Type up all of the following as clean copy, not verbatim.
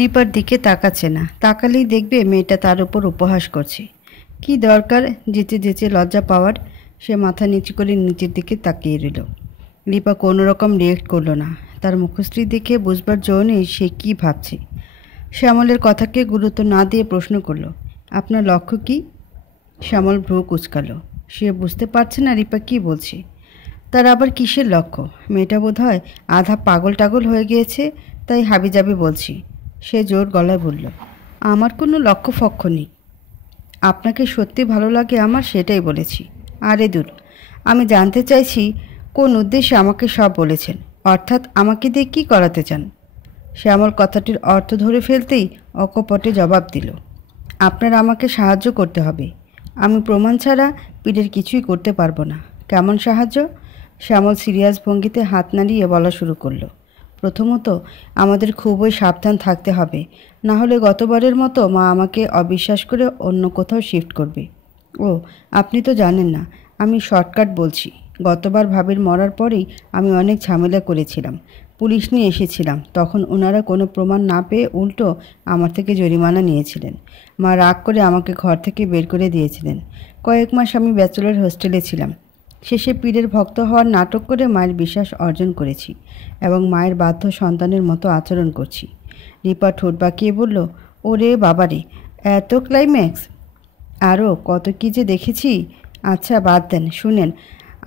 Reaper দিকে তাকাচ্ছে না, তাকালেই দেখবে মেয়েটা তার উপর উপহাস করছে। কি দরকার যেচে যেচে লজ্জা পাওয়ার? সে মাথা নিচু করে নিচের দিকে তাকিয়ে রইল। রিপা কোনো রকম রিয়েক্ট করলো না। তার মুখশ্রী দেখে বুঝবার জো নেই সে কী ভাবছে। শ্যামলের কথাকে গুরুত্ব না দিয়ে প্রশ্ন করল, আপনার লক্ষ্য কি? শ্যামল ভ্রু কুচকালো। সে বুঝতে পারছে না রিপা কী বলছে। তার আবার কিসের লক্ষ্য? মেয়েটা বোধ হয় আধা পাগল টাগল হয়ে গিয়েছে, তাই হাবিজাবি বলছি। সে জোর গলায় বলল, আমার কোনো লক্ষ্য ফক্ষ নেই। আপনাকে সত্যি ভালো লাগে আমার, সেটাই বলেছি। আরে দূর, আমি জানতে চাইছি কোন উদ্দেশ্যে আমাকে সব বলেছেন, অর্থাৎ আমাকে দিয়ে কী করাতে চান? শ্যামল কথাটির অর্থ ধরে ফেলতেই অকপটে জবাব দিল, আপনার আমাকে সাহায্য করতে হবে। আমি প্রমাণ ছাড়া পীরের কিছুই করতে পারবো না। কেমন সাহায্য? শ্যামল সিরিয়াস ভঙ্গিতে হাত নাড়িয়ে বলা শুরু করলো। প্রথমত, আমাদের খুবই সাবধান থাকতে হবে, না হলে গতবারের মতো মা আমাকে অবিশ্বাস করে অন্য কোথাও শিফট করবে। ও, আপনি তো জানেন না, আমি শর্টকাট বলছি। গতবার ভাবির মরার পরেই আমি অনেক ঝামেলা করেছিলাম, পুলিশ নিয়ে এসেছিলাম। তখন ওনারা কোনো প্রমাণ না পেয়ে উল্টো আমার থেকে জরিমানা নিয়েছিলেন। মা রাগ করে আমাকে ঘর থেকে বের করে দিয়েছিলেন। কয়েক মাস আমি ব্যাচেলর হোস্টেলে ছিলাম। শেষে পীরের ভক্ত হওয়ার নাটক করে মায়ের বিশ্বাস অর্জন করেছি এবং মায়ের বাধ্য সন্তানের মতো আচরণ করছি। রিপা ঠোঁট বাঁকিয়ে বলল, ওরে বাবারে, এত ক্লাইম্যাক্স! আরও কত কী যে দেখেছি। আচ্ছা বাদ দেন, শুনেন,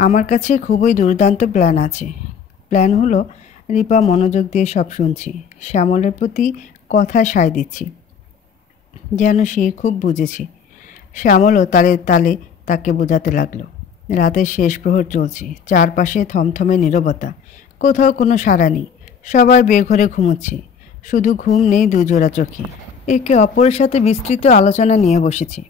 আমার কাছে খুবই দুর্দান্ত প্ল্যান আছে। প্ল্যান হলো, রিপা মনোযোগ দিয়ে সব শুনছি। শ্যামলের প্রতি কথা সায় দিচ্ছি, যেন সে খুব বুঝেছে। শ্যামলও তালে তালে তাকে বোঝাতে লাগলো। রাতের শেষ প্রহর চলছে। চারপাশে থমথমে নীরবতা, কোথাও কোনো সাড়া নেই। সবাই বেঘরে ঘুমোচ্ছে, শুধু ঘুম নেই দুজোড়া চোখে। একে অপরের সাথে বিস্তৃত আলোচনা নিয়ে বসেছে,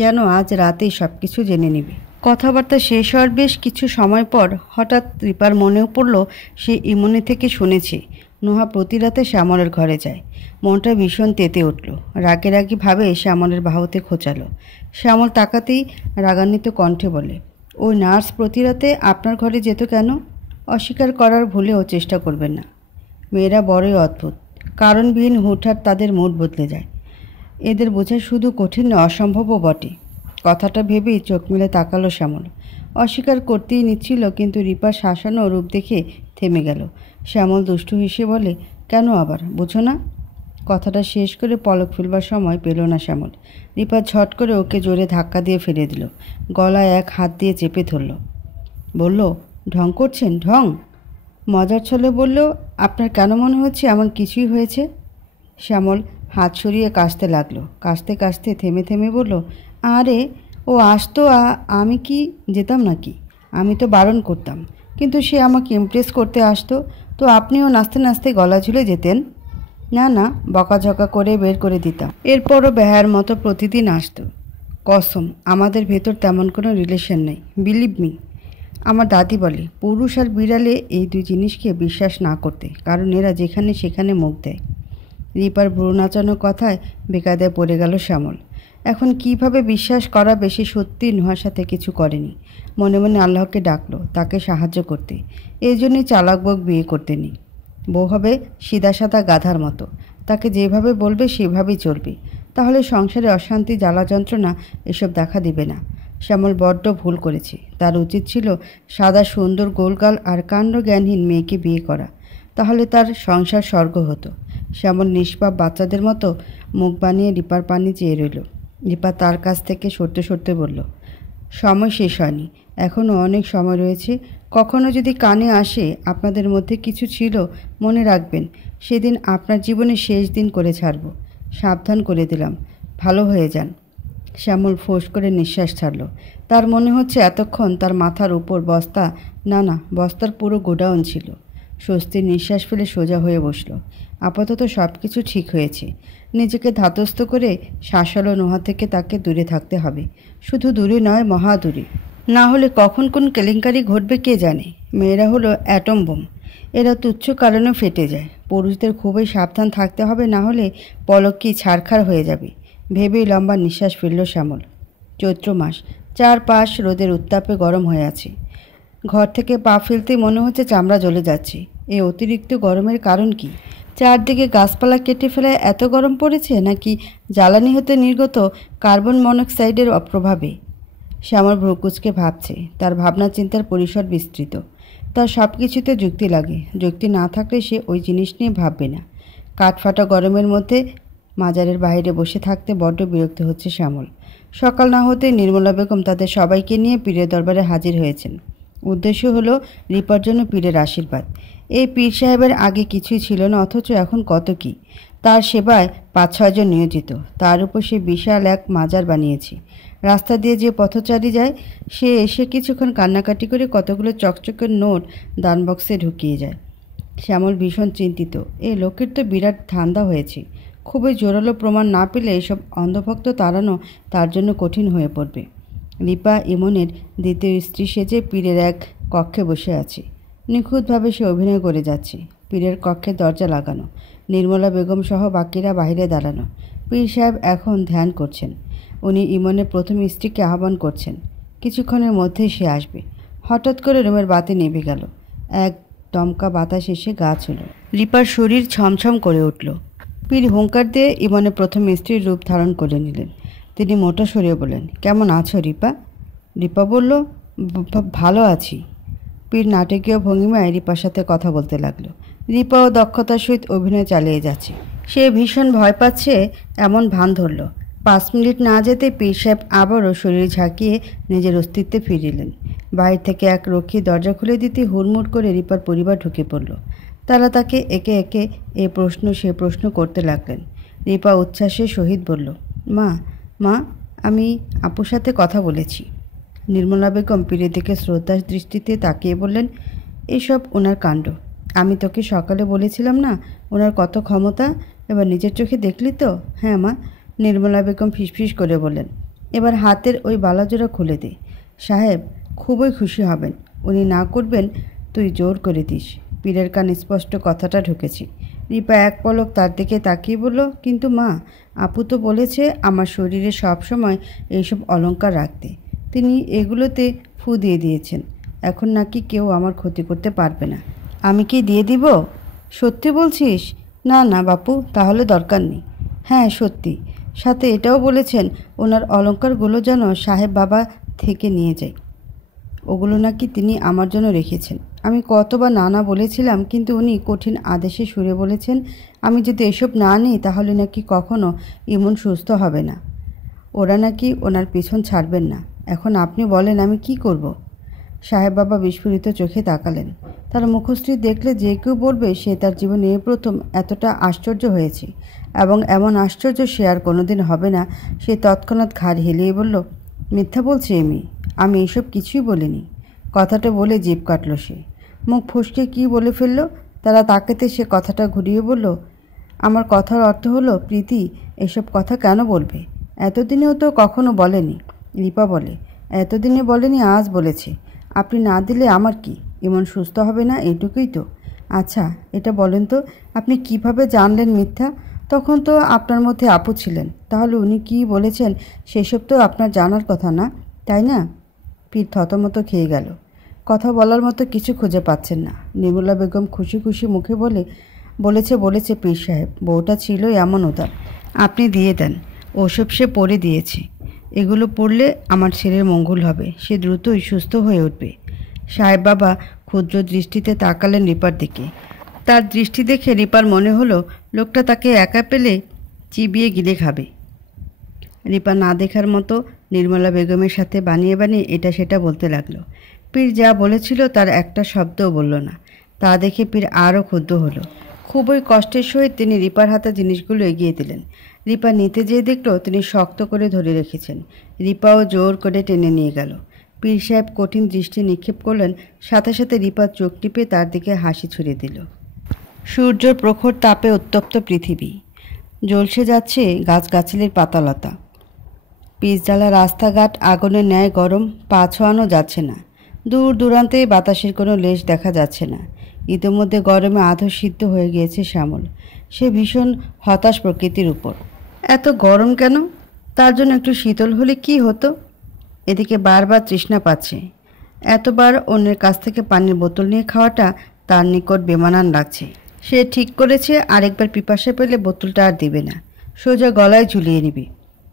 যেন আজ রাতেই সব কিছু জেনে নেবে। কথাবার্তা শেষ হওয়ার বেশ কিছু সময় পর হঠাৎ রিপার মনেও পড়ল সে ইমনি থেকে শুনেছে নোহা প্রতি রাতে শ্যামলের ঘরে যায়। মনটা ভীষণ তেতে উঠল। রাগে রাগি ভাবে শ্যামলের বাহুতে খোঁচালো। শ্যামল তাকাতেই রাগান্বিত কণ্ঠে বলে, ওই নার্স প্রতি রাতে আপনার ঘরে যেত কেন? অস্বীকার করার ভুলেও চেষ্টা করবেন না। মেয়েরা বড়ই অদ্ভুত, কারণবিহীন হুটহাট তাদের মুড বদলে যায়। এদের বোঝা শুধু কঠিন নয়, অসম্ভবও বটে। কথাটা ভেবেই চোখ মেলে তাকালো শ্যামল। অস্বীকার করতেই নিচ্ছিল, কিন্তু রিপার শাসানো রূপ দেখে থেমে গেল। শ্যামল দুষ্টু হেসে বলে, কেন আবার, বুঝো না? কথাটা শেষ করে পলক ফেলবার সময় পেল না শ্যামল। রিপা ঝট করে ওকে জোরে ধাক্কা দিয়ে ফেলে দিল। গলায় এক হাত দিয়ে চেপে ধরল। বলল, ঢং করছেন? ঢং? মজার ছলে বলল, আপনার কেন মনে হচ্ছে এমন কিছুই হয়েছে? শ্যামল হাত সরিয়ে কাশতে লাগলো। কাশতে কাশতে থেমে থেমে বলল, আরে ও আসতো, আমি কি যেতাম নাকি? আমি তো বারণ করতাম, কিন্তু সে আমাকে ইমপ্রেস করতে আসতো। তো আপনিও নাচতে নাচতে গলা ঝুলে যেতেন? না না, বকাঝকা করে বের করে দিতাম। এরপরও বেহার মতো প্রতিদিন আসতো। কসম, আমাদের ভেতর তেমন কোনো রিলেশন নেই, বিলিভ মি। আমার দাদি বলে, পুরুষ আর বিড়ালে এই দুই জিনিসকে বিশ্বাস না করতে, কারণ এরা যেখানে সেখানে মুখ দেয়। রিপার ভ্রু নাচানোর কথায় বেকায়দায় পড়ে গেল শ্যামল। এখন কিভাবে বিশ্বাস করা? বেশি সত্যি নুহার সাথে কিছু করেনি। মনে মনে আল্লাহকে ডাকলো তাকে সাহায্য করতে। এই জন্যই চালাক বক বিয়ে করতে নেই। বউ হবে সিধাসাদা গাধার মতো, তাকে যেভাবে বলবে সেভাবেই চলবে। তাহলে সংসারে অশান্তি, জ্বালা যন্ত্রণা এসব দেখা দিবে না। শ্যামল বড্ড ভুল করেছে। তার উচিত ছিল সাদা সুন্দর গোলগাল আর কাণ্ড জ্ঞানহীন মেয়েকে বিয়ে করা। তাহলে তার সংসার স্বর্গ হতো। শ্যামল নিষ্পাপ বাচ্চাদের মতো মুখ বানিয়ে রিপার পানি চেয়ে রইল। রিপা তার কাছ থেকে সরতে সরতে বলল, সময় শেষ হয়নি, এখনও অনেক সময় রয়েছে। কখনো যদি কানে আসে আপনাদের মধ্যে কিছু ছিল, মনে রাখবেন সেদিন আপনার জীবনের শেষ দিন করে ছাড়ব। সাবধান করে দিলাম, ভালো হয়ে যান। শ্যামল ফোঁস করে নিঃশ্বাস ছাড়ল। তার মনে হচ্ছে এতক্ষণ তার মাথার উপর বস্তা, না না, বস্তার পুরো গোডাউন ছিল। স্বস্তির নিঃশ্বাস ফেলে সোজা হয়ে বসল। আপাতত সব কিছু ঠিক হয়েছে। নিজেকে ধাতস্থ করে শাসালো নোহা থেকে তাকে দূরে থাকতে হবে। শুধু দূরে নয়, মহা দূরে। না হলে কখন কোন কেলেঙ্কারি ঘটবে কে জানে। মেয়েরা হলো অ্যাটম বোম, এরা তুচ্ছ কারণে ফেটে যায়। পুরুষদের খুবই সাবধান থাকতে হবে, না হলে পলকই ছাড়খাড় হয়ে যাবে। ভেবেই লম্বা নিঃশ্বাস ফেলল শ্যামল। চৈত্র মাস, চারপাশ রোদের উত্তাপে গরম হয়ে আছে। ঘর থেকে পা ফেলতেই মনে হচ্ছে চামড়া জ্বলে যাচ্ছে। এই অতিরিক্ত গরমের কারণ কি? চারদিকে গাছপালা কেটে ফেলায় এত গরম পড়েছে, নাকি জ্বালানি হতে নির্গত কার্বন মনোক্সাইডের প্রভাবে? শ্যামল ভ্রুকুচকে ভাবছে। তার ভাবনা চিন্তার পরিসর বিস্তৃত। তার সব কিছুতে যুক্তি লাগে। যুক্তি না থাকলে সে ওই জিনিস নিয়ে ভাববে না। কাঠফাটা গরমের মধ্যে মাজারের বাইরে বসে থাকতে বড্ড বিরক্ত হচ্ছে শ্যামল। সকাল না হতে নির্মলা বেগম তাদের সবাইকে নিয়ে পীরের দরবারে হাজির হয়েছেন। উদ্দেশ্য হলো রিপার জন্য পীরের আশীর্বাদ। এই পীর সাহেবের আগে কিছুই ছিল না, অথচ এখন কত কি! তার সেবায় 5-6 জন নিয়োজিত। তার উপর সে বিশাল এক মাজার বানিয়েছে। রাস্তা দিয়ে যে পথচারী যায় সে এসে কিছুক্ষণ কান্নাকাটি করে কতগুলো চকচকের নোট দান বক্সে ঢুকিয়ে যায়। শ্যামল ভীষণ চিন্তিত। এই লোকের তো বিরাট ধান্দা হয়েছে। খুবই জোরালো প্রমাণ না পেলে এসব অন্ধভক্ত তাড়ানো তার জন্য কঠিন হয়ে পড়বে। রিপা ইমনের দ্বিতীয় স্ত্রী সেজে পীরের এক কক্ষে বসে আছে। নিখুঁতভাবে সে অভিনয় করে যাচ্ছে। পীরের কক্ষের দরজা লাগানো। নির্মলা বেগম সহ বাকিরা বাইরে দাঁড়ানো। পীর সাহেব এখন ধ্যান করছেন। উনি ইমনের প্রথম স্ত্রীকে আহ্বান করছেন। কিছুক্ষণের মধ্যেই সে আসবে। হঠাৎ করে রুমের বাতি নিভে গেল। এক দমকা বাতাস এসে গা ছুঁল। রিপার শরীর ছমছম করে উঠল। পীর হুঙ্কার দিয়ে ইমনের প্রথম স্ত্রীর রূপ ধারণ করে নিলেন। তিনি মোটা সরিয়ে বললেন, কেমন আছো রিপা? রিপা বলল, ভালো আছি। পীর নাটকীয় ভঙ্গিমায় রিপার সাথে কথা বলতে লাগলো। রিপাও দক্ষতার সহিত অভিনয় চালিয়ে যাচ্ছে। সে ভীষণ ভয় পাচ্ছে এমন ভান ধরল। 5 মিনিট না যেতে পীর সাহেব আবারও শরীর ঝাঁকিয়ে নিজের অস্তিত্বে ফিরিলেন। বাইরে থেকে এক রক্ষী দরজা খুলে দিতে হুড়মুড় করে রিপার পরিবার ঢুকে পড়ল। তারা তাকে একে একে এ প্রশ্ন সে প্রশ্ন করতে লাগলেন। রিপা উচ্ছ্বাসের সহিত বলল, মা মা আমি আপুর সাথে কথা বলেছি। নির্মলা বেগম পীরের দিকে শ্রদ্ধার দৃষ্টিতে তাকিয়ে বললেন, এসব ওনার কাণ্ড। আমি তোকে সকালে বলেছিলাম না ওনার কত ক্ষমতা? এবার নিজের চোখে দেখলি তো? হ্যাঁ মা, নির্মলা বেগম ফিসফিস করে বললেন। এবার হাতের ওই বালাজোড়া খুলে দে। সাহেব খুবই খুশি হবেন। উনি না করবেন তুই জোর করে দিস। পীরের কান স্পষ্ট কথাটা ঢুকেছি। রিপা এক পলক তার দিকে তাকিয়ে বলল, কিন্তু মা, আপু তো বলেছে আমার শরীরে সব সময় এইসব অলংকার রাখতে। তিনি এগুলোতে ফু দিয়ে দিয়েছেন। এখন নাকি কেউ আমার ক্ষতি করতে পারবে না। আমি কি দিয়ে দিব? সত্যি বলছিস? না না বাপু, তাহলে দরকার নেই। হ্যাঁ সত্যি। সাথে এটাও বলেছেন ওনার অলংকারগুলো যেন সাহেব বাবা থেকে নিয়ে যাই। ওগুলো নাকি তিনি আমার জন্য রেখেছেন। আমি কতবার না না বলেছিলাম, কিন্তু উনি কঠিন আদেশে সুরে বলেছেন আমি যদি এসব না নিই তাহলে নাকি কখনো ইমন সুস্থ হবে না। ওরা নাকি ওনার পিছন ছাড়বেন না। এখন আপনি বলেন আমি কি করব? সাহেব বাবা বিস্ফোরিত চোখে তাকালেন। তার মুখশ্রী দেখলে যে কেউ বলবে সে তার জীবনে প্রথম এতটা আশ্চর্য হয়েছে, এবং এমন আশ্চর্য সে আর কোনোদিন হবে না। সে তৎক্ষণাৎ ঘাড় হেলিয়ে বলল, মিথ্যা বলছে এমি, আমি এইসব কিছুই বলিনি। কথাটা বলে জিভ কাটল সে। মুখ ফসকে কী বলে ফেলল। তারা তাকাতে সে কথাটা ঘুরিয়ে বলল, আমার কথার অর্থ হলো প্রীতি এসব কথা কেন বলবে? এতদিনেও তো কখনো বলেনি। রিপা বলে, এতদিনে বলেনি, আজ বলেছে। আপনি না দিলে আমার কি? এমন সুস্থ হবে না, এইটুকুই তো। আচ্ছা এটা বলেন তো, আপনি কিভাবে জানলেন মিথ্যা? তখন তো আপনার মধ্যে আপু ছিলেন। তাহলে উনি কি বলেছেন সেসব তো আপনার জানার কথা না, তাই না? পীর থতমত খেয়ে গেল। কথা বলার মতো কিছু খুঁজে পাচ্ছেন না। নির্মলা বেগম খুশি খুশি মুখে বলেছে পীর সাহেব, বউটা ছিল এমন উদার। আপনি দিয়ে দেন। ওসব সে পড়ে দিয়েছে। এগুলো পড়লে আমার ছেলের মঙ্গল হবে। সে দ্রুতই সুস্থ হয়ে উঠবে। সাহেব বাবা ক্ষুদ্র দৃষ্টিতে তাকালেন রিপার দিকে। তার দৃষ্টি দেখে রিপার মনে হলো লোকটা তাকে একা পেলে চিবিয়ে গিলে খাবে। রিপা না দেখার মতো নির্মলা বেগমের সাথে বানিয়ে বানিয়ে এটা সেটা বলতে লাগলো। পীর যা বলেছিল তার একটা শব্দও বলল না। তা দেখে পীর আরও ক্ষুব্ধ হলো। খুবই কষ্টের সহিত তিনি রিপার হাতে জিনিসগুলো এগিয়ে দিলেন। রিপা নিতে যেয়ে দেখল তিনি শক্ত করে ধরে রেখেছেন। রিপাও জোর করে টেনে নিয়ে গেল। পীর সাহেব কঠিন দৃষ্টি নিক্ষেপ করলেন। সাথে সাথে রিপার চোখ টিপে তার দিকে হাসি ছুড়ে দিল। সূর্যের প্রখর তাপে উত্তপ্ত পৃথিবী। জ্বলসে যাচ্ছে গাছগাছালির পাতালতা। পিচঢালা রাস্তাঘাট আগুনের ন্যায় গরম, পা ছোঁয়ানো যাচ্ছে না। দূর দূরান্তে বাতাসের কোনো লেশ দেখা যাচ্ছে না। ইতিমধ্যে গরমে আধো সিদ্ধ হয়ে গিয়েছে শ্যামল। সে ভীষণ হতাশ প্রকৃতির উপর। এত গরম কেন? তার জন্য একটু শীতল হলে কি হতো? এদিকে বারবার তৃষ্ণা পাচ্ছে। এতবার অন্যের কাছ থেকে পানির বোতল নিয়ে খাওয়াটা তার নিকট বেমানান লাগছে। সে ঠিক করেছে আরেকবার পিপাসা পেলে বোতলটা আর দেবে না, সোজা গলায় ঝুলিয়ে নেবে।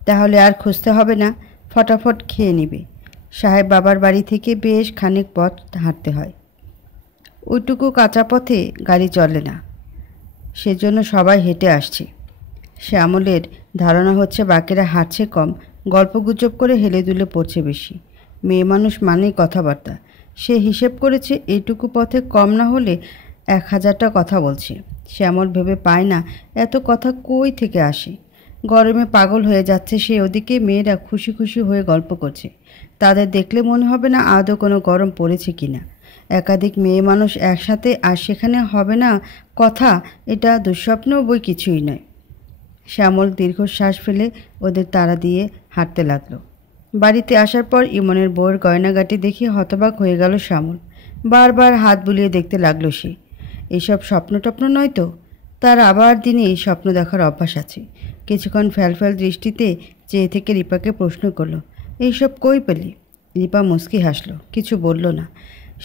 তাহলে আর খুঁজতে হবে না, ফটাফট খেয়ে নেবে। সাহেব বাবার বাড়ি থেকে বেশ খানিক পথ হাঁটতে হয়। ওইটুকু কাঁচা পথে গাড়ি চলে না, সেজন্য সবাই হেঁটে আসছে। শ্যামলের ধারণা হচ্ছে বাকিরা হাঁটছে কম, গল্পগুজব করে হেলে দুলে পড়ছে বেশি। মেয়ে মানুষ মানেই কথাবার্তা। সে হিসেব করেছে এইটুকু পথে কম না হলে 1000টা কথা বলছে। শ্যামল ভেবে পায় না এত কথা কই থেকে আসে। গরমে পাগল হয়ে যাচ্ছে সে, ওদিকে মেয়েরা খুশি খুশি হয়ে গল্প করছে। তাদের দেখলে মনে হবে না আদৌ কোনো গরম পড়েছে কিনা। একাধিক মেয়ে মানুষ একসাথে আর সেখানে হবে না কথা, এটা দুঃস্বপ্ন বই কিছুই নয়। শ্যামল দীর্ঘশ্বাস ফেলে ওদের তাড়া দিয়ে হাঁটতে লাগলো। বাড়িতে আসার পর ইমনের বউয়ের গয়নাগাটি দেখে হতবাক হয়ে গেল শ্যামল। বারবার হাত বুলিয়ে দেখতে লাগলো সে। এইসব স্বপ্ন টপ্ন নয় তো? তার আবার দিনে স্বপ্ন দেখার অভ্যাস আছে। কিছুক্ষণ ফ্যালফ্যাল দৃষ্টিতে চেয়ে থেকে রিপাকে প্রশ্ন করলো, এইসব কই পেলি? রিপা মুচকি হাসলো, কিছু বলল না।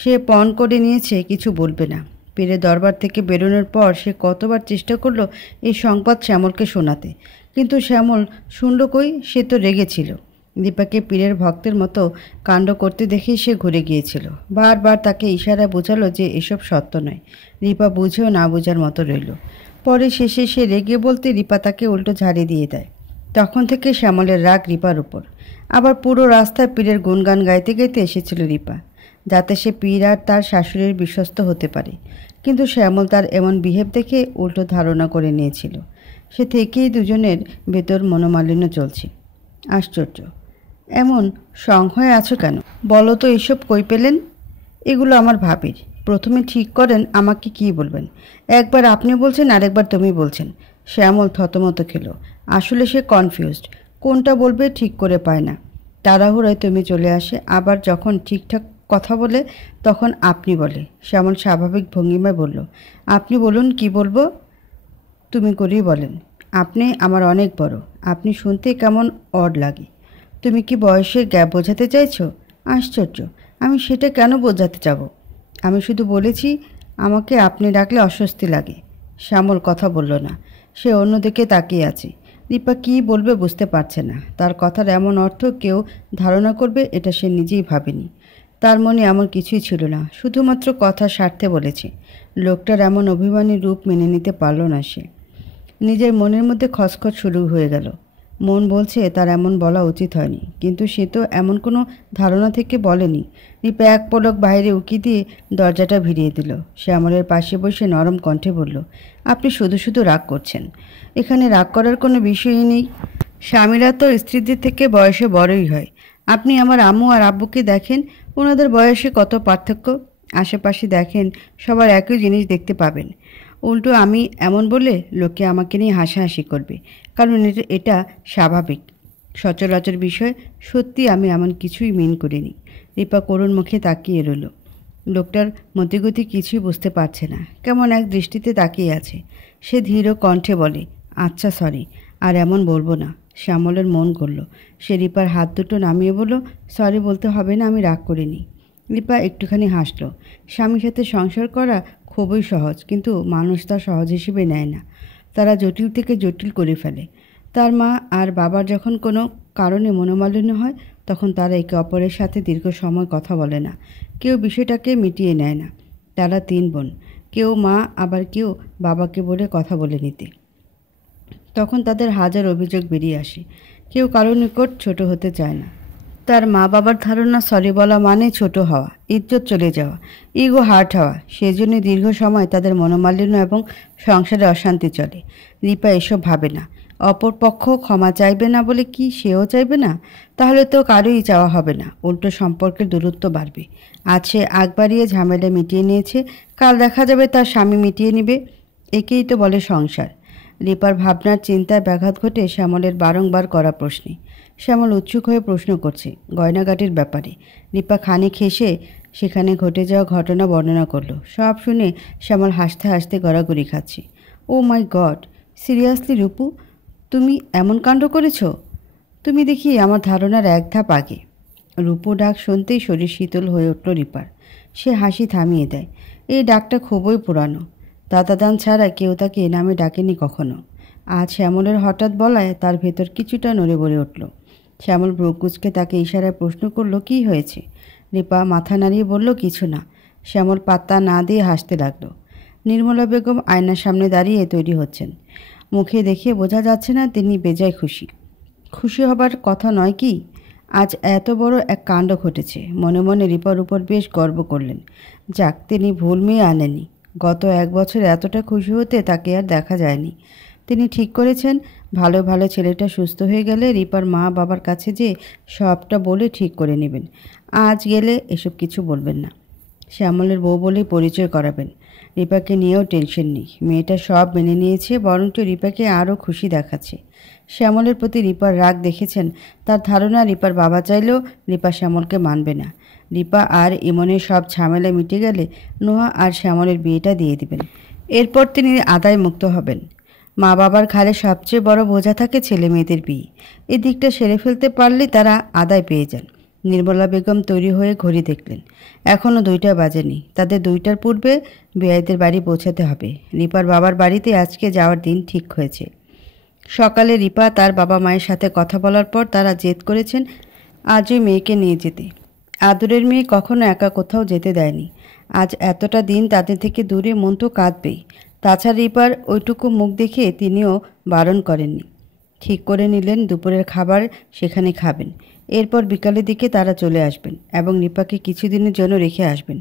সে পণ করে নিয়েছে কিছু বলবে না। পীরের দরবার থেকে বেরোনোর পর সে কতবার চেষ্টা করলো এই সংবাদ শ্যামলকে শোনাতে, কিন্তু শ্যামল শুনল কই? সে তো রেগেছিল। দীপাকে পীরের ভক্তের মতো কাণ্ড করতে দেখে সে ঘুরে গিয়েছিল। বারবার তাকে ইশারা বোঝালো যে এসব সত্য নয়। রিপা বুঝেও না বোঝার মতো রইল। পরে শেষে সে রেগে বলতে রিপা তাকে উল্টো ঝাড়ি দিয়ে দেয়। তখন থেকে শ্যামলের রাগ রিপার উপর। আবার পুরো রাস্তায় পীরের গুণগান গাইতে গাইতে এসেছিল রিপা, যাতে সে পীর আর তার শাশুড়ির বিশ্বস্ত হতে পারে। কিন্তু শ্যামল তার এমন বিহেভ দেখে উল্টো ধারণা করে নিয়েছিল। সে থেকেই দুজনের ভেতর মনোমালিন্য চলছে। আশ্চর্য, এমন সং হয়ে আছো কেন? বলো তো, এইসব কই পেলেন? এগুলো আমার ভাবির। প্রথমে ঠিক করেন আমাকে কি বলবেন। একবার আপনি বলছেন, আরেকবার তুমি বলছেন। শ্যামল থতমত খেলো। আসলে সে কনফিউজড, কোনটা বলবে ঠিক করে পায় না। তাড়াহুড়োয় তুমি চলে আসে, আবার যখন ঠিকঠাক কথা বলে তখন আপনি বলে। শ্যামল স্বাভাবিক ভঙ্গিমায় বলল, আপনি বলুন কি বলবো? তুমি করেই বলেন। আপনি আমার অনেক বড়, আপনি শুনতে কেমন অড লাগে। তুমি কি বয়সের গ্যাপ বোঝাতে চাইছো? আশ্চর্য, আমি সেটা কেন বোঝাতে যাব? আমি শুধু বলেছি আমাকে আপনি ডাকলে অস্বস্তি লাগে। শ্যামল কথা বলল না। সে অন্যদিকে তাকিয়ে আছে। দীপা কী বলবে বুঝতে পারছে না। তার কথার এমন অর্থ কেউ ধারণা করবে এটা সে নিজেই ভাবেনি। তার মনে এমন কিছুই ছিল না, শুধুমাত্র কথার স্বার্থে বলেছে। লোকটার এমন অভিমানী রূপ মেনে নিতে পারল না সে। নিজের মনের মধ্যে খচখচ শুরু হয়ে গেল। মন বলছে তার এমন বলা উচিত হয়নি, কিন্তু সে তো এমন কোনো ধারণা থেকে বলেনি। রিপা এক পলক বাইরে উকি দিয়ে দরজাটা ভিড়িয়ে দিল। শ্যামলের পাশে বসে নরম কণ্ঠে বলল, আপনি শুধু শুধু রাগ করছেন। এখানে রাগ করার কোনো বিষয়ই নেই। স্বামীরা তো স্ত্রীদের থেকে বয়সে বড়ই হয়। আপনি আমার আম্মু আর আব্বুকে দেখেন, ওনাদের বয়সে কত পার্থক্য। আশেপাশে দেখেন, সবার একই জিনিস দেখতে পাবেন। উল্টো আমি এমন বলে লোকে আমাকে নিয়ে হাসাহাসি করবে, কারণ এটা স্বাভাবিক সচরাচর বিষয়। সত্যি আমি এমন কিছুই মিন করিনি। রিপা করুণ মুখে তাকিয়ে রইল। লোকটার মতিগতি কিছুই বুঝতে পারছে না, কেমন এক দৃষ্টিতে তাকিয়ে আছে। সে ধীর কণ্ঠে বলে, আচ্ছা সরি, আর এমন বলবো না। শ্যামলের মন করল। সে রিপার হাত দুটো নামিয়ে বলল, সরি বলতে হবে না, আমি রাগ করিনি। রিপা একটুখানি হাসল। স্বামীর সাথে সংসার করা খুবই সহজ, কিন্তু মানুষ তা সহজ হিসেবে নেয় না। তারা জটিল থেকে জটিল করে ফেলে। তার মা আর বাবার যখন কোনো কারণে মনোমালিন্য হয়, তখন তারা একে অপরের সাথে দীর্ঘ সময় কথা বলে না। কেউ বিষয়টাকে মিটিয়ে নেয় না। তারা 3 বোন, কেউ মা আবার কেউ বাবাকে বলে কথা বলে নিতে। তখন তাদের হাজার অভিযোগ বেরিয়ে আসে। কেউ কারো নিকট ছোট হতে চায় না। তার মা বাবার ধারণা সরি বলা মানে ছোট হওয়া, ইজ্জত চলে যাওয়া, ইগো হার্ট হওয়া। সেজন্য দীর্ঘ সময় তাদের মনোমালিন্য এবং সংসারে অশান্তি চলে। রিপা এসব ভাবে না। অপরপক্ষ ক্ষমা চাইবে না বলে কি সেও চাইবে না? তাহলে তো কারোই চাওয়া হবে না, উল্টো সম্পর্কের দূরত্ব বাড়বে। আজ সে আগ বাড়িয়ে ঝামেলা মিটিয়ে নিয়েছে, কাল দেখা যাবে তার স্বামী মিটিয়ে নেবে। একেই তো বলে সংসার। রিপার ভাবনার চিন্তায় ব্যাঘাত ঘটে শ্যামলের বারংবার করা প্রশ্নে। শ্যামল উৎসুক হয়ে প্রশ্ন করছে গয়নাগাটির ব্যাপারে। রিপা খানিক হেসে সেখানে ঘটে যাওয়া ঘটনা বর্ণনা করলো। সব শুনে শ্যামল হাসতে হাসতে গড়াগড়ি খাচ্ছে। ও মাই গড, সিরিয়াসলি রূপু, তুমি এমন কাণ্ড করেছ? তুমি দেখি আমার ধারণার 1 ধাপ আগে। রূপু ডাক শুনতেই শরীর শীতল হয়ে উঠল রিপার। সে হাসি থামিয়ে দেয়। এই ডাকটা খুবই পুরানো। দাদাদান ছাড়া কেউ তাকে এ নামে ডাকেনি কখনো। আজ শ্যামলের হঠাৎ বলায় তার ভেতর কিছুটা নড়ে বড়ে উঠল। শ্যামল ব্রকুচকে তাকে ইশারায় প্রশ্ন করল, কী হয়েছে? রিপা মাথা নাড়িয়ে বলল, কিছু না। শ্যামল পাত্তা না দিয়ে হাসতে লাগলো। নির্মলা বেগম আয়নার সামনে দাঁড়িয়ে তৈরি হচ্ছেন। মুখে দেখে বোঝা যাচ্ছে না তিনি বেজায় খুশি। খুশি হবার কথা নয় কি? আজ এত বড় এক কাণ্ড ঘটেছে। মনে মনে রিপার উপর বেশ গর্ব করলেন। যাক, তিনি ভুল মেয়ে আনেনি। গত 1 বছর এতটা খুশি হতে তাকে আর দেখা যায়নি। তিনি ঠিক করেছেন, ভালো ভালো ছেলেটা সুস্থ হয়ে গেলে রিপার মা বাবার কাছে যে সবটা বলে ঠিক করে নেবেন। আজ গেলে এসব কিছু বলবেন না। শ্যামলের বউ বলেই পরিচয় করাবেন। রিপাকে নিয়েও টেনশন নেই। মেয়েটা সব মেনে নিয়েছে, বরঞ্চ রিপাকে আরও খুশি দেখাচ্ছে। শ্যামলের প্রতি রিপার রাগ দেখেছেন। তার ধারণা রিপার বাবা চাইলেও রিপা শ্যামলকে মানবে না। রিপা আর ইমনের সব ঝামেলা মিটে গেলে নোহা আর শ্যামলের বিয়েটা দিয়ে দিবেন। এরপর তিনি আদায় মুক্ত হবেন। মা বাবার ঘাড়ে সবচেয়ে বড় বোঝা থাকে ছেলে মেয়েদের বিয়ে। এই দিকটা সেরে ফেলতে পারলে তারা আদায় পেয়ে যান। নির্মলা বেগম তৈরি হয়ে ঘড়ি দেখলেন। এখনও 2টা বাজেনি। তাদের 2টার পূর্বে বেয়াইদের বাড়ি পৌঁছাতে হবে। রিপার বাবার বাড়িতে আজকে যাওয়ার দিন ঠিক হয়েছে। সকালে রিপা তার বাবা মায়ের সাথে কথা বলার পর তারা জেদ করেছেন আজই মেয়েকে নিয়ে যেতে। আদরের মেয়ে কখনো একা কোথাও যেতে দেয়নি। আজ এতটা দিন তাদের থেকে দূরে মন তো কাঁদবেই। তাছাড়া রিপার ওইটুকু মুখ দেখে তিনিও বারণ করেননি। ঠিক করে নিলেন দুপুরের খাবার সেখানে খাবেন। এরপর বিকালের দিকে তারা চলে আসবেন এবং রিপাকে কিছুদিনের জন্য রেখে আসবেন।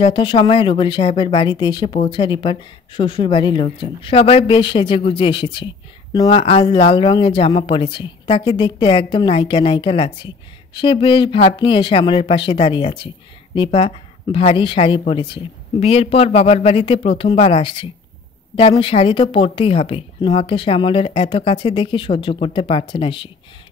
যথাসময়ে রুবেল সাহেবের বাড়িতে এসে পৌঁছায় রিপার শ্বশুর বাড়ির লোকজন। সবাই বেশ সেজে গুজে এসেছে। নোয়া আজ লাল রঙের জামা পরেছে। তাকে দেখতে একদম নায়িকা নায়িকা লাগছে। সে বেশ ভাব নিয়ে শ্যামলের পাশে দাঁড়িয়ে আছে। রিপা ভারী শাড়ি পরেছে। বিয়ের পর বাবার বাড়িতে প্রথমবার আসছে। দামি শাড়ি তো পরতেই হবে। নোহাকে শ্যামলের এত কাছে দেখে সহ্য করতে পারছে না সে।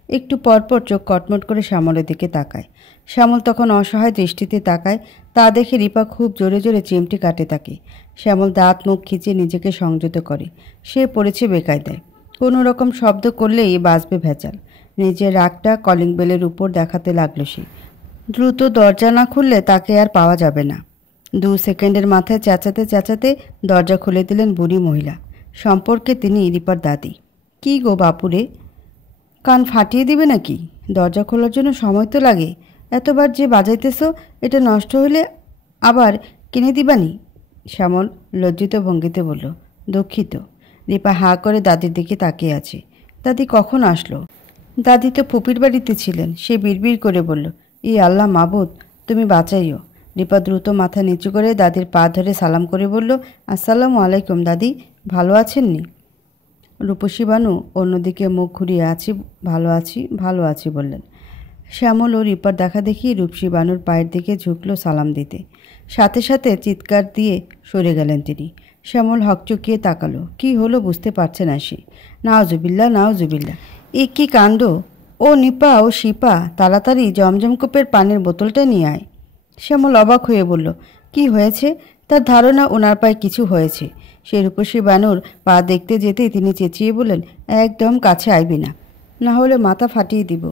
একটু পরপর চোখ কটমট করে শ্যামলের দিকে তাকায়। শ্যামল তখন অসহায় দৃষ্টিতে তাকায়। তা দেখে রিপা খুব জোরে জোরে চিমটি কাটে তাকে। শ্যামল দাঁত মুখ খিচে নিজেকে সংযত করে। সে পড়েছে বেকায়দায়। কোনো রকম শব্দ করলেই বাজবে ভেজাল। নিজের রাগটা কলিং বেলের উপর দেখাতে লাগলো সে। দ্রুত দরজা না খুললে তাকে আর পাওয়া যাবে না। 2 সেকেন্ডের মাথায় চেঁচাতে চেঁচাতে দরজা খুলে দিলেন বুড়ি মহিলা। সম্পর্কে তিনি রিপার দাদি। কি গো বাপুরে, কান ফাটিয়ে দিবে নাকি? দরজা খোলার জন্য সময় তো লাগে। এতবার যে বাজাইতেছো, এটা নষ্ট হলে আবার কিনে দিবানি? শ্যামল লজ্জিত ভঙ্গিতে বলল, দুঃখিত। রিপা হাঁ করে দাদির দিকে তাকিয়ে আছে। দাদি কখন আসলো? দাদি তো ফুপির বাড়িতে ছিলেন। সে বিড়বিড় করে বলল, ই আল্লাহ মাবুদ, তুমি বাঁচাইও। রিপা দ্রুত মাথা নিচু করে দাদির পা ধরে সালাম করে বলল, আসসালামু আলাইকুম দাদি, ভালো আছেননি? রূপসী বানু অন্যদিকে মুখ ঘুরিয়ে ভালো আছি বললেন। শ্যামল ও রিপার দেখা দেখি রূপসী বানুর পায়ের দিকে ঝুঁকলো সালাম দিতে। সাথে সাথে চিৎকার দিয়ে সরে গেলেন তিনি। শ্যামল হকচকিয়ে তাকালো। কি হলো বুঝতে পারছে না সে। নাওজুবিল্লা নাওজুবিল্লা, এ কি কাণ্ড! ও নিপা ও শিপা, তাড়াতাড়ি জমজম কোপের পানির বোতলটা নিয়ে আয়। শ্যামল অবাক হয়ে বলল, কি হয়েছে? তার ধারণা ওনার পায়ে কিছু হয়েছে। সে রূপসী বানুর পা দেখতে যেতেই তিনি চেঁচিয়ে বললেন, একদম কাছে আইবি না, না হলে মাথা ফাটিয়ে দিব।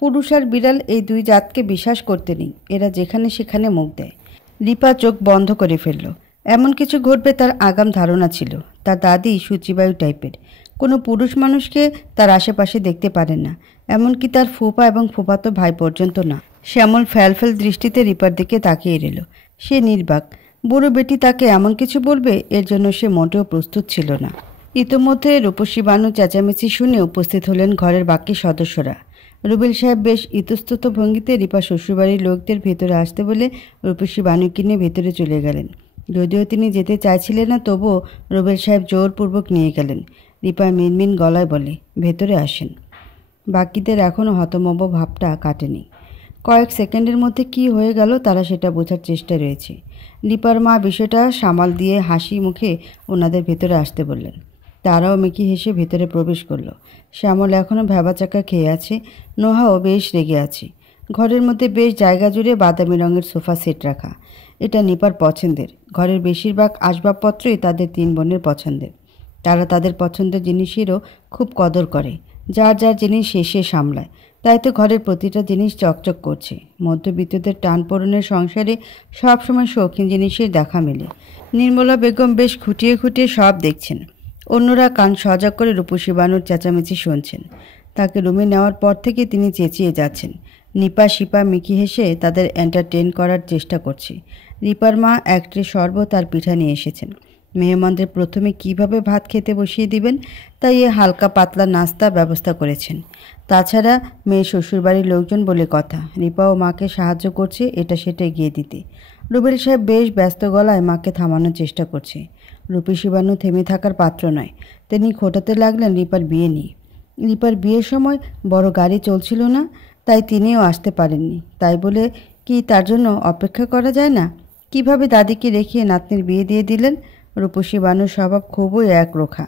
পুরুষ আর বিড়াল এই 2 জাতকে বিশ্বাস করতে নেই। এরা যেখানে সেখানে মুখ দেয়। রিপা চোখ বন্ধ করে ফেলল। এমন কিছু ঘটবে তার আগাম ধারণা ছিল। তার দাদি সূচিবায়ু টাইপের। কোনো পুরুষ মানুষকে তার আশেপাশে দেখতে পারেন না, এমনকি তার ফুপা এবং ফুফাতো ভাই পর্যন্ত না। শ্যামল ফ্যালফেল দৃষ্টিতে রিপার দিকে তাকিয়ে রইল। সে নির্বাক। বুড়ো বেটি তাকে এমন কিছু বলবে, এর জন্য সে মোটেও প্রস্তুত ছিল না। ইতোমধ্যে রূপসী বানু চেঁচামেচি শুনে উপস্থিত হলেন ঘরের বাকি সদস্যরা। রুবেল সাহেব বেশ ইতস্তত ভঙ্গিতে রিপা শ্বশুরবাড়ির লোকদের ভেতরে আসতে বলে রূপসী বানুকে নিয়ে ভেতরে চলে গেলেন। যদিও তিনি যেতে চাইছিলেন না, তবুও রুবেল সাহেব জোরপূর্বক নিয়ে গেলেন। রিপা মিনমিন গলায় বলে, ভেতরে আসেন। বাকিদের এখনও হতমব ভাবটা কাটেনি। কয়েক সেকেন্ডের মধ্যে কি হয়ে গেল তারা সেটা বোঝার চেষ্টায় রয়েছে। রিপার মা বিষয়টা সামাল দিয়ে হাসি মুখে ওনাদের ভেতরে আসতে বললেন। তারাও মেকি হেসে ভেতরে প্রবেশ করলো। শ্যামল এখনও ভ্যাবাচাকা খেয়ে আছে। নোহাও বেশ রেগে আছে। ঘরের মধ্যে বেশ জায়গা জুড়ে বাদামি রঙের সোফা সেট রাখা। এটা নিপার পছন্দের। ঘরের বেশিরভাগ আসবাবপত্রই তাদের 3 বোনের পছন্দের। তারা তাদের পছন্দের জিনিসেরও খুব কদর করে। যার যার জিনিস সে সামলায়। তাই তো ঘরের প্রতিটা জিনিস চকচক করছে। মধ্যবিত্তদের টানপোড়েনের সংসারে সবসময় শৌখিন জিনিসের দেখা মেলে। নির্মলা বেগম বেশ খুঁটিয়ে খুঁটিয়ে সব দেখছেন। অন্যরা কান সজাগ করে রূপসী বানুর চেঁচামেচি শুনছেন। তাকে রুমে নেওয়ার পর থেকে তিনি চেঁচিয়ে যাচ্ছেন। নিপা শিপা মিকি হেসে তাদের এন্টারটেইন করার চেষ্টা করছে। রিপার মা এক ট্রে শরবত আর পিঠা নিয়ে এসেছেন। মেহমানদের প্রথমে কিভাবে ভাত খেতে বসিয়ে দিবেন তাই এ হালকা পাতলা নাস্তা ব্যবস্থা করেছেন। তাছাড়া মেয়ে শ্বশুরবাড়ির লোকজন বলে কথা, রিপাও মাকে সাহায্য করছে এটা সেটা এগিয়ে দিতে। রুবেল সাহেব বেশ ব্যস্ত গলায় মাকে থামানোর চেষ্টা করছে। রূপসী বানু থেমে থাকার পাত্র নয়। তিনি খোঁটাতে লাগলেন রিপার বিয়ে নিয়ে। রিপার বিয়ের সময় বড় গাড়ি চলছিল না, তাই তিনিও আসতে পারেননি। তাই বলে কি তার জন্য অপেক্ষা করা যায় না? কিভাবে দাদিকে রেখে নাতনির বিয়ে দিয়ে দিলেন? রূপসী বানুর স্বভাব খুবই একরোখা।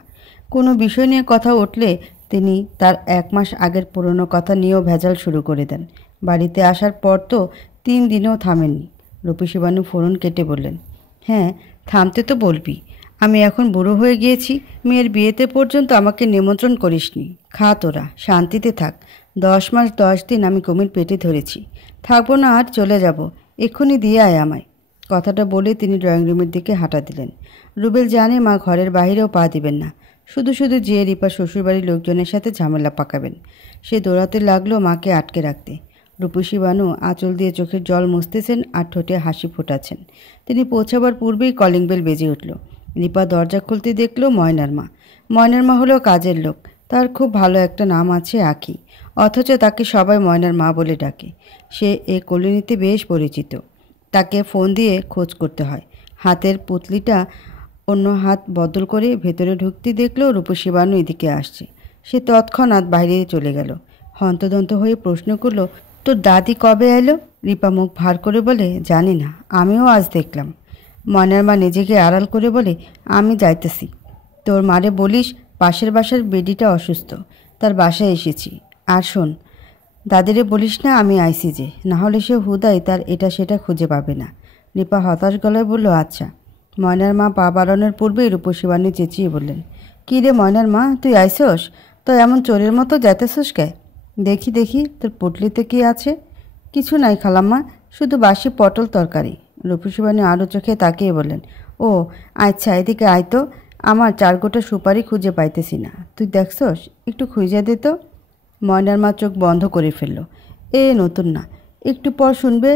কোনো বিষয় নিয়ে কথা উঠলে তিনি তার 1 মাস আগের পুরনো কথা নিয়েও ভেজাল শুরু করে দেন। বাড়িতে আসার পর তো 3 দিনেও থামেননি। রূপসী বানু ফোরন কেটে বললেন, হ্যাঁ থামতে তো বলবি। আমি এখন বুড়ো হয়ে গিয়েছি, মেয়ের বিয়েতে পর্যন্ত আমাকে নিমন্ত্রণ করিসনি। খা তোরা, শান্তিতে থাক। 10 মাস 10 দিন আমি কুমির পেটে ধরেছি, থাকবো না আর চলে যাব। এক্ষুনি দিয়ে আয় আমায়। কথাটা বলে তিনি ড্রয়িং রুমের দিকে হাঁটা দিলেন। রুবেল জানে মা ঘরের বাইরেও পা দিবেন না। শুধু শুধু যেয়ে রিপা শ্বশুরবাড়ির লোকজনের সাথে ঝামেলা পাকাবেন। সে দৌড়াতে লাগলো মাকে আটকে রাখতে। রূপসী বানু আঁচল দিয়ে চোখের জল মুছতেছেন আর ঠোঁটে হাসি ফোটাচ্ছেন। তিনি পৌঁছাবার পূর্বেই কলিং বেল বেজে উঠল। রিপা দরজা খুলতে দেখল ময়নার মা। ময়নার মা হলো কাজের লোক। তার খুব ভালো একটা নাম আছে আঁখি, অথচ তাকে সবাই ময়নার মা বলে ডাকে। সে এই কলোনিতে বেশ পরিচিত। তাকে ফোন দিয়ে খোঁজ করতে হয়। হাতের পুতলিটা অন্য হাত বদল করে ভেতরে ঢুকতে দেখল রূপসী বানু এদিকে আসছে। সে তৎক্ষণাৎ বাইরে চলে গেল। হন্তদন্ত হয়ে প্রশ্ন করল, তোর দাদি কবে এলো? রিপা মুখ ভার করে বলে, জানি না, আমিও আজ দেখলাম। ময়নার মা নিজেকে আড়াল করে বলে, আমি যাইতেছি। তোর মারে বলিস পাশের বাসার বেডিটা অসুস্থ, তার বাসায় এসেছি। আর শোন, দাদিরে বলিস না আমি আইসি যে, নাহলে সে হুদাই তার এটা সেটা খুঁজে পাবে না। রিপা হতাশ গলায় বলল, আচ্ছা। ময়নার মা পা বাড়ানোর পূর্বেই রূপসী বানু চেঁচিয়ে বললেন, কী রে ময়নার মা, তুই আইসস? তো এমন চোরের মতো যাইতেছস কে? দেখি দেখি তোর পুটলিতে কি আছে। কিছু নাই খালাম্মা, শুধু বাসি পটল তরকারি। রূপসী বানু আরও চোখে তাকিয়ে বললেন, ও আচ্ছা, এদিকে আয় তো। আমার 4 গোটা সুপারি খুঁজে পাইতেছি না, তুই দেখছস? একটু খুঁজে দে তো। ময়নার মা চোখ বন্ধ করে ফেলল। এ নতুন না, একটু পর শুনবে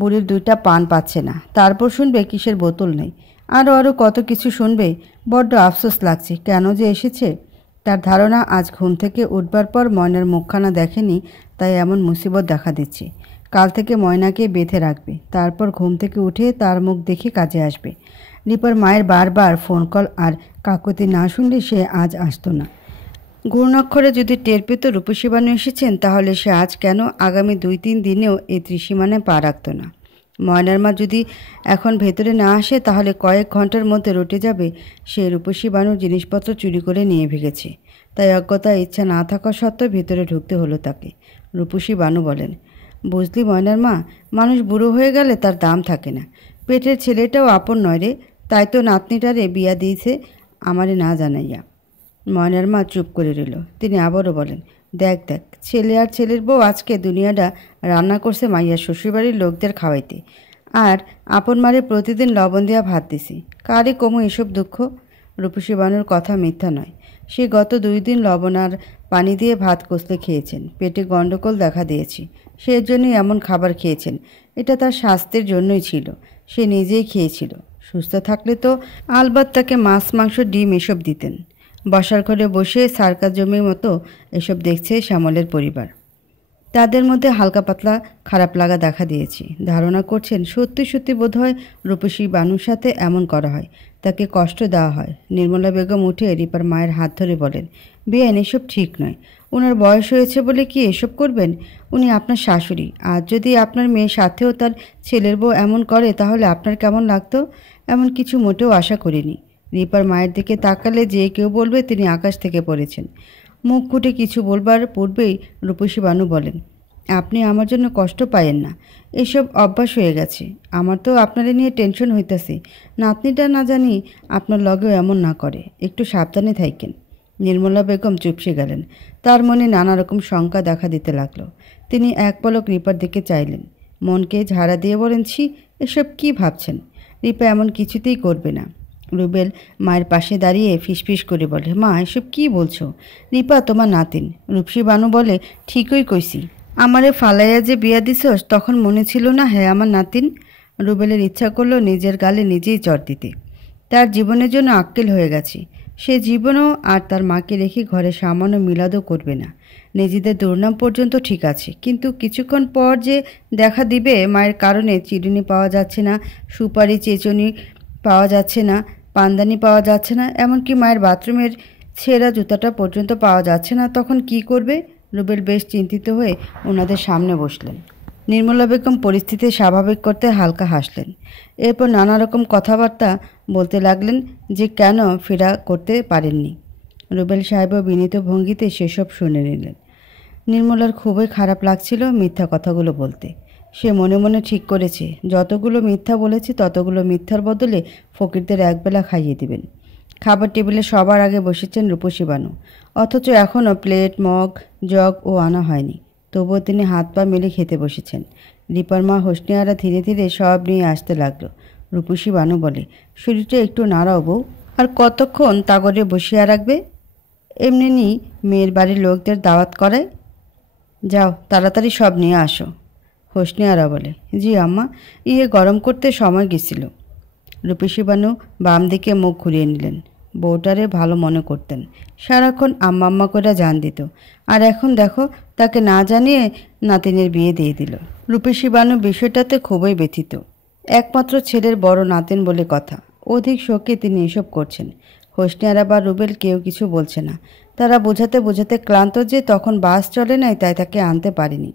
বুড়ির 2টা পান পাচ্ছে না, তারপর শুনবে কিসের বোতল নেই, আরও কত কিছু শুনবে। বড্ড আফসোস লাগছে কেন যে এসেছে। তার ধারণা আজ ঘুম থেকে উঠবার পর ময়নার মুখখানা দেখেনি, তাই এমন মুসিবত দেখা দিচ্ছে। কাল থেকে ময়নাকে বেঁধে রাখবে, তারপর ঘুম থেকে উঠে তার মুখ দেখে কাজে আসবে। রিপার মায়ের বারবার ফোন কল আর কাকুতি না শুনলে সে আজ আসতো না। গুণাক্ষরে যদি টের পেত রূপসী বানু এসেছেন, তাহলে সে আজ কেন আগামী 2-3 দিনেও এই ত্রিসীমানায় পা রাখত না। ময়নার মা যদি এখন ভেতরে না আসে, তাহলে কয়েক ঘন্টার মধ্যে রটে যাবে সে রূপসী বানুর জিনিসপত্র চুরি করে নিয়ে ভেগেছে। তাই অজ্ঞতা ইচ্ছা না থাকা সত্ত্বেও ভেতরে ঢুকতে হলো তাকে। রূপসী বানু বলেন, বুঝলি ময়নার মা, মানুষ বুড়ো হয়ে গেলে তার দাম থাকে না। পেটের ছেলেটাও আপন নয় রে, তাই তো নাতনিটারে বিয়া দিয়েছে আমারে না জানাইয়া। ময়নার মা চুপ করে রইল। তিনি আবারও বলেন, দেখ দেখ, ছেলে আর ছেলের বউ আজকে দুনিয়াটা রান্না করছে মাইয়ার শ্বশুরবাড়ির লোকদের খাওয়াইতে, আর আপন মারে প্রতিদিন লবণ দেওয়া ভাত দিছি। কারে কমু এসব দুঃখ? রূপসী বানুর কথা মিথ্যা নয়। সে গত 2 দিন লবণ আর পানি দিয়ে ভাত কষলে খেয়েছেন। পেটে গণ্ডগোল দেখা দিয়েছে, সেজন্যই এমন খাবার খেয়েছেন। এটা তার স্বাস্থ্যের জন্যই ছিল, সে নিজেই খেয়েছিল। সুস্থ থাকলে তো আলবাত তাকে মাছ মাংস ডিম এসব দিতেন। বসার ঘরে বসে সার্কাস জমির মতো এসব দেখছে শ্যামলের পরিবার। তাদের মধ্যে হালকা পাতলা খারাপ লাগা দেখা দিয়েছে। ধারণা করছেন সত্যি সত্যি বোধহয় রূপসী বানুর সাথে এমন করা হয়, তাকে কষ্ট দেওয়া হয়। নির্মলা বেগম উঠে রিপার মায়ের হাত ধরে বলেন, বেআইন, এসব ঠিক নয়। ওনার বয়স হয়েছে বলে কি এসব করবেন? উনি আপনার শাশুড়ি। আর যদি আপনার মেয়ের সাথেও তার ছেলের বউ এমন করে, তাহলে আপনার কেমন লাগতো? এমন কিছু মোটেও আশা করিনি। রিপার মায়ের দিকে তাকালে যে কেউ বলবে তিনি আকাশ থেকে পড়েছেন। মুখ ফুটে কিছু বলবার পূর্বেই রূপসী বানু বলেন, আপনি আমার জন্য কষ্ট পায়েন না, এসব অভ্যাস হয়ে গেছে। আমার তো আপনারে নিয়ে টেনশন হইতাছে। নাতনিটা না জানি আপনার লগেও এমন না করে, একটু সাবধানে থাকেন। নির্মলা বেগম চুপসে গেলেন। তার মনে নানা রকম শঙ্কা দেখা দিতে লাগলো। তিনি এক পলক রিপার দিকে চাইলেন, মনকে ঝাড়া দিয়ে বলেন, ছি, এসব কি ভাবছেন? রিপা এমন কিছুতেই করবে না। রুবেল মায়ের পাশে দাঁড়িয়ে ফিসফিস করে বলে, মা এসব কি বলছো? রিপা তোমার নাতিন। রূপসী বানু বলে, ঠিকই কইছি, আমারে ফালাইয়া যে বিয়া দিছস তখন মনে ছিল না হ্যাঁ আমার নাতিন? রুবেলের ইচ্ছা করলো নিজের গালে নিজেই চড় দিতে। তার জীবনের জন্য আক্কেল হয়ে গেছে। সে জীবনও আর তার মাকে রেখে ঘরে সামান্য মিলাদও করবে না। নিজেদের দুর্নাম পর্যন্ত ঠিক আছে, কিন্তু কিছুক্ষণ পর যে দেখা দিবে মায়ের কারণে চিরুনি পাওয়া যাচ্ছে না, সুপারি চেচনি পাওয়া যাচ্ছে না, পানদানি পাওয়া যাচ্ছে না, এমনকি মায়ের বাথরুমের ছেঁড়া জুতাটা পর্যন্ত পাওয়া যাচ্ছে না, তখন কি করবে? রুবেল বেশ চিন্তিত হয়ে ওনাদের সামনে বসলেন। নির্মলা বেগম পরিস্থিতি স্বাভাবিক করতে হালকা হাসলেন। এরপর নানা রকম কথাবার্তা বলতে লাগলেন যে কেন ফেরা করতে পারেননি। রুবেল সাহেবও বিনীত ভঙ্গিতে সেসব শুনে নিলেন। নির্মলার খুবই খারাপ লাগছিল মিথ্যা কথাগুলো বলতে। সে মনে মনে ঠিক করেছে, যতগুলো মিথ্যা বলেছে ততগুলো মিথ্যার বদলে ফকিরদের একবেলা খাইয়ে দিবেন। খাবার টেবিলে সবার আগে বসেছেন রূপসী বানু, অথচ এখনও প্লেট, মগ, জগ ও আনা হয়নি। তবুও তিনি হাত পা মেলে খেতে বসেছেন। রিপার মা হোসনিয়ারা ধীরে ধীরে সব নিয়ে আসতে লাগলো। রূপসী বানু বলে, শরীরটা একটু নাড়াও বউ, আর কতক্ষণ তাগরে বসিয়া রাখবে? এমনি মেয়ের বাড়ির লোকদের দাওয়াত করায়। যাও তাড়াতাড়ি সব নিয়ে আসো। হোসনিয়ারা বলে, জি আম্মা, গরম করতে সময় গেছিল। রূপসী বানু বাম দিকে মুখ ঘুরিয়ে নিলেন। বউটারে ভালো মনে করতেন, সারাক্ষণ আম্মা আম্মা করে জান দিত, আর এখন দেখো তাকে না জানিয়ে নাতিনের বিয়ে দিয়ে দিল। রূপসী বানু বিষয়টাতে খুবই ব্যথিত। একমাত্র ছেলের বড় নাতিন বলে কথা, অধিক শোকে তিনি এসব করছেন। হোসনিয়ারা বা রুবেল কেউ কিছু বলছে না। তারা বোঝাতে বোঝাতে ক্লান্ত যে তখন বাস চলে নাই, তাই তাকে আনতে পারেনি।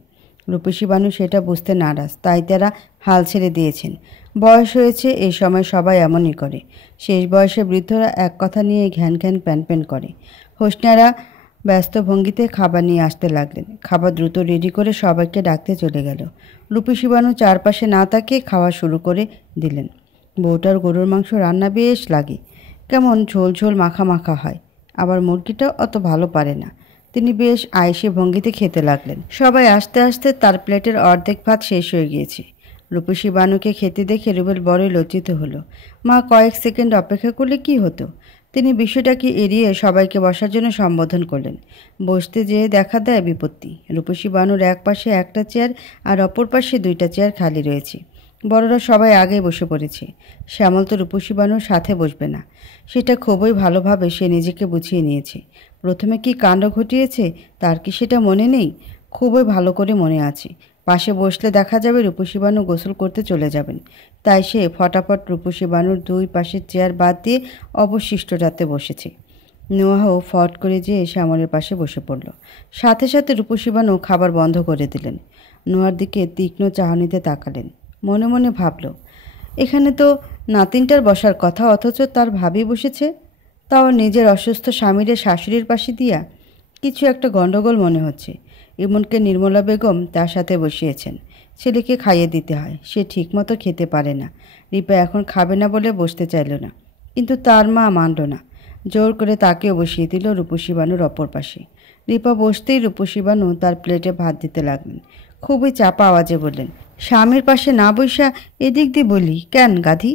রূপসী বানু সেটা বুঝতে নারাজ, তাই তারা হাল ছেড়ে দিয়েছেন। বয়স হয়েছে, এই সময় সবাই এমনই করে। শেষ বয়সে বৃদ্ধরা এক কথা নিয়ে ঘ্যান ঘ্যান প্যান প্যান করে। হোসনিয়ারা ব্যস্ত ভঙ্গিতে খাবার নিয়ে আসতে লাগলেন। খাবার দ্রুত রেডি করে সবাইকে ডাকতে চলে গেল। রূপসী বানু চারপাশে না তাকিয়ে খাওয়া শুরু করে দিলেন। বউটার গরুর মাংস রান্না বেশ লাগে, কেমন ঝোল ঝোল মাখা মাখা হয়, আবার মুরগিটা অত ভালো পারে না। তিনি বেশ আয়েসি ভঙ্গিতে খেতে লাগলেন। সবাই আস্তে আস্তে তার প্লেটের অর্ধেক ভাত শেষ হয়ে গিয়েছে। রূপসী বানুকে খেতে দেখে রুবেল বড়ই লজ্জিত হলো। মা কয়েক সেকেন্ড অপেক্ষা করলে কি হতো? তিনি বিষয়টাকে এড়িয়ে সবাইকে বসার জন্য সম্বোধন করলেন। বসতে যেয়ে দেখা দেয় বিপত্তি। রূপসী বানুর এক পাশে একটা চেয়ার আর অপর পাশে দুইটা চেয়ার খালি রয়েছে। বড়রা সবাই আগে বসে পড়েছে। শ্যামল তো রূপসী বানুর সাথে বসবে না, সেটা খুবই ভালোভাবে সে নিজেকে বুঝিয়ে নিয়েছে। প্রথমে কি কাণ্ড ঘটিয়েছে তার কি সেটা মনে নেই? খুবই ভালো করে মনে আছে। পাশে বসলে দেখা যাবে রূপসী বানু গোসল করতে চলে যাবেন। তাই সে ফটাফট রূপসী বানুর দুই পাশের চেয়ার বাদ দিয়ে অবশিষ্টটাতে বসেছে। নোয়াহও ফট করে যেয়ে শ্যামলের পাশে বসে পড়ল। সাথে সাথে রূপসী বানু খাবার বন্ধ করে দিলেন। নোয়ার দিকে তীক্ষ্ণ চাহনিতে তাকালেন। মনে মনে ভাবল, এখানে তো নাতিনটার বসার কথা, অথচ তার ভাবি বসেছে, তাও নিজের অসুস্থ স্বামীর শাশুড়ির পাশে দিয়া। কিছু একটা গণ্ডগোল মনে হচ্ছে। এমনকি নির্মলা বেগম তার সাথে বসিয়েছেন। ছেলেকে খাইয়ে দিতে হয়, সে ঠিকমতো খেতে পারে না। রিপা এখন খাবে না বলে বসতে চাইল না, কিন্তু তার মা মানল না। জোর করে তাকেও বসিয়ে দিল রূপসী বানুর অপর পাশে। রিপা বসতেই রূপসী বানু তার প্লেটে ভাত দিতে লাগলেন। খুবই চাপা আওয়াজে বললেন, স্বামীর পাশে না বইসা এদিক দিয়ে বলি কেন গাধি?